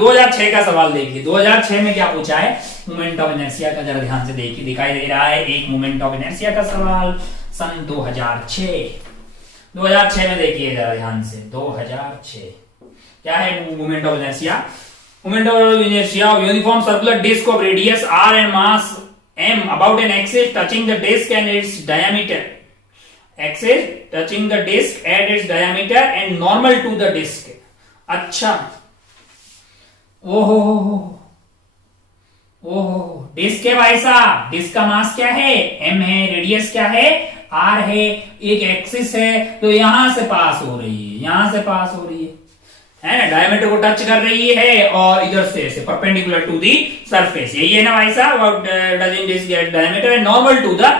2006 का सवाल देखिए, 2006 में क्या पूछा है, मोमेंट ऑफ इनर्शिया का। जरा ध्यान से देखिए, दिखाई दे रहा है एक मोमेंट ऑफ इनर्शिया का सवाल सन 2006 में देखिए जरा ध्यान से। 2006 क्या है moment of inertia, moment of inertia of uniform circular disc of radius r and mass m about an axis touching the disk and its diameter, axis touching the disk at its diameter and normal to the disk। अच्छा, ओहो disc है भाई साहब, disc का मास क्या है, m है, radius क्या है, r है, एक एक्सिस है, तो यहां से पास हो रही है ना, डायमीटर को टच कर रही है, और इधर से ऐसे परपेंडिकुलर टू दी सरफेस, यही है ना भाई साहब। Doesn't this get diameter and normal to the,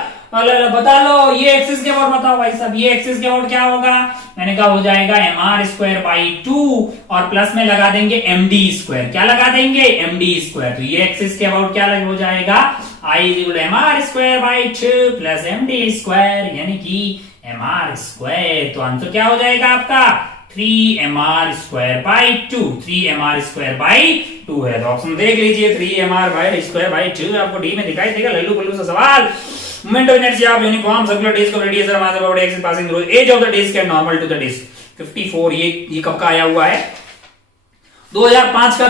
बता लो ये एक्सिस के अबाउट बताओ भाई साहब, ये एक्सिस के अबाउट क्या होगा, मैंने कहा हो जाएगा mr स्क्वायर बाई 2 और प्लस में लगा देंगे md स्क्वायर। क्या लगा देंगे, md स्क्वायर। तो ये एक्सिस के अबाउट क्या हो जाएगा, I = mr square by 2 plus md square, यानी कि mr स्क्वायर। तो आंसर क्या हो जाएगा आपका 3mr square by 2, 3mr square by 2 है। तो ऑप्शन देख लीजिए 3mr/2/2 आपको डी में दिखाई देगा। लल्लू पल्लू सा सवाल। Moment of inertia of uniform circular disc of radius mass about axis passing through edge of the disc and normal to the disc. 54 ये कब का आया हुआ है? 2005 का।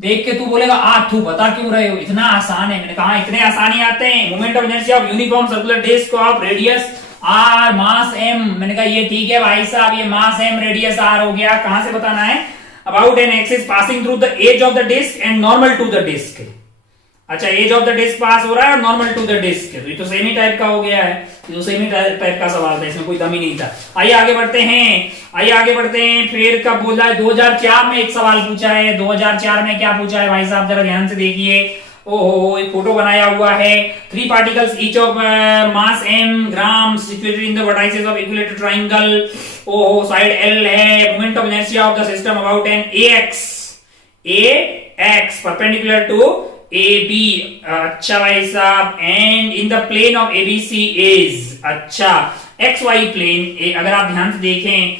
देख के तू बोलेगा तू बता क्यों रहे हो, इतना आसान है। मैंने कहा इतने आसान ही आते हैं। Moment of inertia of uniform circular disc of radius R mass M. मैंने कहा ये ठीक है भाई साहब, ये मास एम रेडियस आर हो गया। कहां से बताना है? About an axis passing through the edge of the disc and normal to the disc. अच्छा, edge of the disc pass हो रहा है और नॉर्मल टू द डिस्क, तो ये तो सेमी टाइप का हो गया है। ये तो सेमी टाइप का सवाल था, इसमें कोई दम ही नहीं था। आइए आगे बढ़ते हैं। फिर कब बोला है? 2004 में एक सवाल पूछा है। 2004 में क्या पूछा है भाई साहब, जरा ध्यान से देखिए। ओहो, एक फोटो बनाया हुआ है। 3 particles each of mass m gram situated in the vertices of equilateral triangle. ओहो, साइड L है। Moment of inertia of the system about an ax perpendicular to AB। अच्छा भाई साहब, and in the plane of ABC is. अच्छा, XY plane. अगर आप ध्यान से देखें,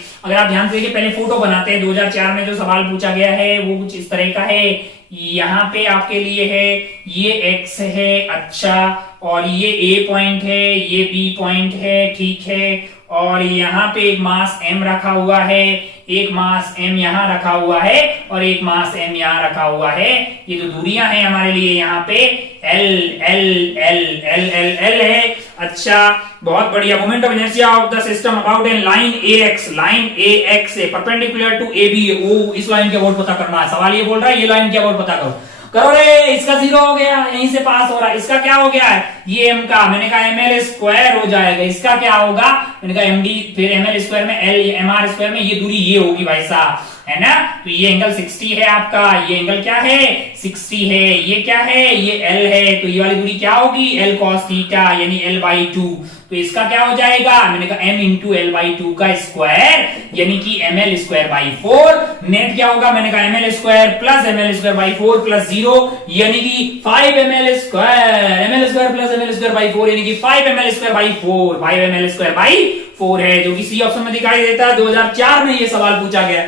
पहले फोटो बनाते हैं। 2004 में जो सवाल पूछा गया है वो कुछ इस तरह का है। यहाँ पे आपके लिए है, ये X है। अच्छा, और ये A पॉइंट है, ये B पॉइंट है, ठीक है। और यहाँ पे एक मास M रखा हुआ है, एक मास M यहाँ रखा हुआ है और एक मास M यहाँ रखा हुआ है। ये जो दूरियां हैं हमारे लिए यहाँ पे L है। अच्छा, बहुत बढ़िया। Moment of inertia of the system about N line AX है परपेंडिकुलर टू AB। ओ, इस लाइन के अबाउट पता करना है। सवाल ये बोल रहा है ये लाइन के अबाउट पता करो रे। इसका 0 हो गया, यहीं से पास हो रहा है। इसका क्या हो गया है? ये m का, मैंने कहा ml स्क्वायर हो जाएगा। इसका क्या होगा? मैंने कहा md, फिर ml स्क्वायर में l, mr स्क्वायर में ये दूरी ये होगी भाई साहब, है ना। तो ये एंगल 60 है आपका। ये एंगल क्या है? 60 है। ये क्या है? ये l है। तो ये वाली दूरी क्या होगी? l cos थीटा, यानी l/2। तो इसका क्या हो जाएगा? मैंने कहा m इंटू l/2 का स्क्वायर, यानी कि ml स्क्वायर बाई 4। नेट क्या होगा? मैंने कहा ml square plus ml square by 4 plus 0, यानी कि 5 ml square. ml square plus ml square by 4 यानी कि 5 ml square by 4। 5 ml square by 4 है, जो कि सी ऑप्शन में दिखाई देता है। 2004 में ये सवाल पूछा गया।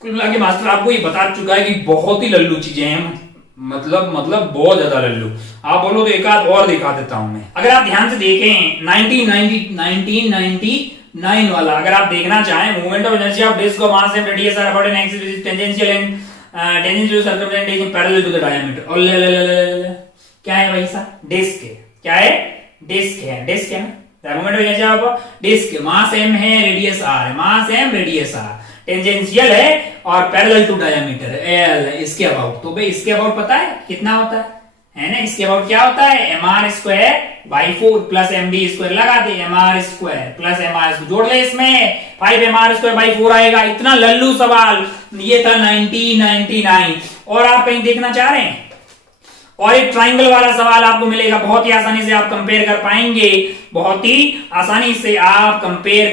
कुल मिला के मास्टर आपको ये बता चुका है कि बहुत ही लल्लू चीजें हैं। मतलब बहुत ज्यादा लल्लू। आप बोलो तो एक आध और दिखा देता हूं मैं। अगर आप ध्यान से देखें 1999 वाला, अगर आप देखना चाहें, movement of inertia of disc of mass and radius R about an axis which is tangential and tangential to circumference parallel to the diameter. और क्या है भाई साहब? डिस्क है। क्या है? डिस्क है ना। Movement of inertia of disc, mass m है, रेडियस r है। Mass m, radius r, tangential है और पैरेलल टू डायमीटर L। इसके अबाउट, तो भाई इसके अबाउट पता है कितना होता है ना। इसके अबाउट क्या होता है? mr square by 4 plus md square. लगा दे, mr square plus mr square, जोड़ ले इसमें, 5 mr स्क्वायर बाई 4 आएगा। इतना लल्लू सवाल ये था 1999। और आप कहीं देखना चाह रहे हैं? और एक ट्राइंगल वाला सवाल आपको मिलेगा। बहुत ही आसानी से आप कंपेयर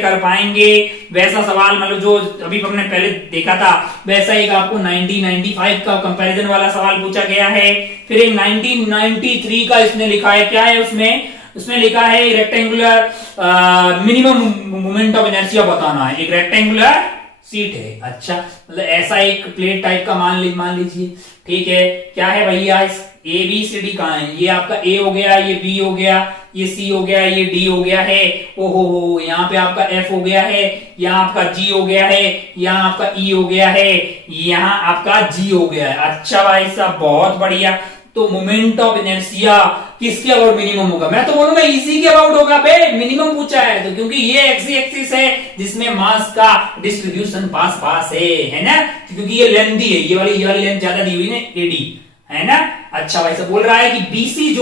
कर पाएंगे, वैसा सवाल, मतलब जो अभी हमने पहले देखा था वैसा एक आपको 1995 का कंपैरिजन वाला सवाल पूछा गया है। फिर एक 1993 का इसने लिखा है। क्या है उसमें लिखा है rectangular minimum moment of inertia बताना है। एक रेक्टेंगुलर सीट है। अच्छा, मतलब ऐसा एक प्लेट टाइप का मान लीजिए, ठीक है। क्या है भैया? ए बी सी डी कहाँ है? ये आपका ए हो गया, ये बी हो गया, ये सी हो गया, ये डी हो गया है। ओहो, यहाँ पे आपका एफ हो गया है, यहाँ आपका जी हो गया है, यहाँ आपका ई हो गया है, यहाँ आपका जी हो गया है। अच्छा भाई साहब, बहुत बढ़िया। तो मोमेंट ऑफ इनर्शिया किसके अबाउट मिनिमम होगा? मैं तो बोलूंगा इसी के अबाउट होगा बे, मिनिमम पूछा है तो, क्योंकि ये एक्सिस है जिसमें मास का डिस्ट्रीब्यूशन पास है ना, क्योंकि ये लेंथ दी है, ये वाली लेंथ ज्यादा दी हुई ना, एडी, है ना। अच्छा भाई साहब, बोल रहा है कि बीसी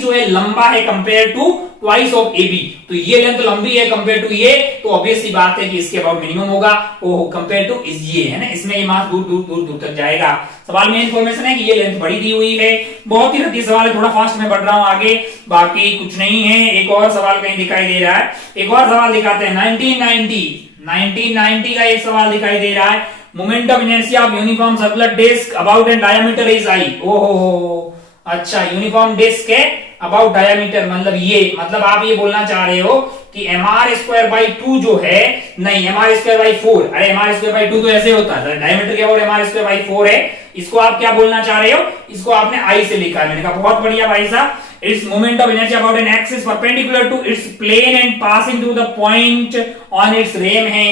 जो है लंबा है compare to twice of A. B ये लेंथ लंबी है कंपेयर टू ये, तो ऑब्वियस सी बात है कि इसके अबाउट मिनिमम होगा। ओहो, कंपेयर टू ये है ना, इसमें ये मास दूर तक जाएगा। सवाल में इंफॉर्मेशन है कि ये लेंथ बड़ी दी हुई है। बहुत ही रद्दी सवाल है, थोड़ा फास्ट में बढ़ रहा हूं आगे, बाकी कुछ नहीं है। एक और सवाल कहीं दिखाई दे रहा है, एक और सवाल दिखाते हैं। 1990 का एक सवाल दिखाई दे रहा है। Moment of inertia of uniform circular disc about an diameter is I. ओहो, अच्छा, यूनिफॉर्म डिस्क के अबाउट डायमीटर, मतलब आप ये बोलना चाह रहे हो कि mr² 2 जो है, नहीं mr²/4, अरे mr²/2 तो ऐसे होता है, डायमीटर के अबाउट mr²/4 है, इसको आप क्या बोलना चाह रहे हो, इसको आपने आई से लिखा है। मैंने कहा बहुत बढ़िया भाई साहब, its moment of inertia about an axis perpendicular to its plane and passing through the point on its rim है,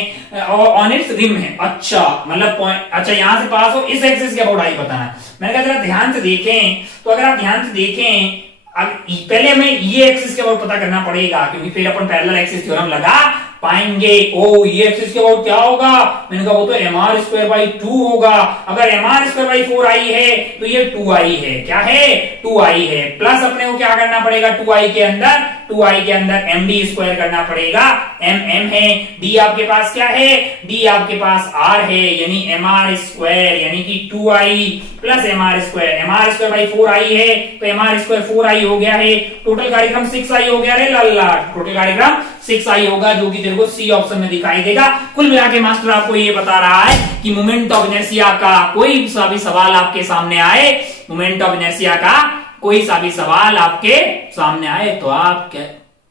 और on its rim है। अच्छा मतलब पॉइंट, अच्छा यहां से पास हो, इस एक्सिस के अबाउट आई बताना है। मैंने कहा जरा ध्यान से देखें, तो अगर आप ध्यान से देखें, अब पहले हमें ये एक्सिस के अबाउट पता करना पड़ेगा, क्योंकि फिर अपन पैरेलल एक्सिस थ्योरम लगा पाएंगे। ओ ये एक्सिस के अबाउट क्या होगा, मैंने कहा वो तो mr²/2 होगा। अगर mr²/4 आई है तो ये 2i है, क्या है 2i है, प्लस अपने को क्या करना पड़ेगा 2i के अंदर md² करना पड़ेगा, mm है, d आपके पास क्या है, d आपके पास r है, यानी mr² यानी कि 2i प्लस mr²/4 आई है तो mr² 4i हो गया है, टोटल कार्यक्रम 6i हो गया रे लल्ला, टोटल कार्यक्रम 6i होगा, जो कि तेरे को सी ऑप्शन में दिखाई देगा। कुल मिला के मास्टर आपको ये बता रहा है कि मोमेंट ऑफ इनर्शिया का कोई सा भी सवाल आपके सामने आए, मोमेंट ऑफ इनर्शिया का कोई सा भी सवाल आपके सामने आए, तो आप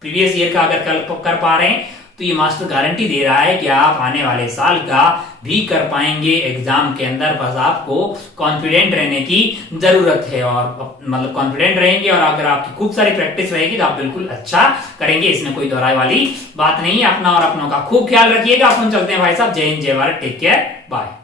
प्रीवियस ईयर का अगर कर पा रहे हैं तो ये मास्टर गारंटी दे रहा है कि आप आने वाले साल का भी कर पाएंगे एग्जाम के अंदर। बस आपको कॉन्फिडेंट रहने की जरूरत है, और मतलब कॉन्फिडेंट रहेंगे, और अगर आपकी खूब सारी प्रैक्टिस रहेगी तो आप बिल्कुल अच्छा करेंगे, इसमें कोई दोहराई वाली बात नहीं है। अपना और अपनों का खूब ख्याल रखिएगा। अपन चलते हैं भाई साहब, जय हिंद जय भारत, टेक केयर, बाय।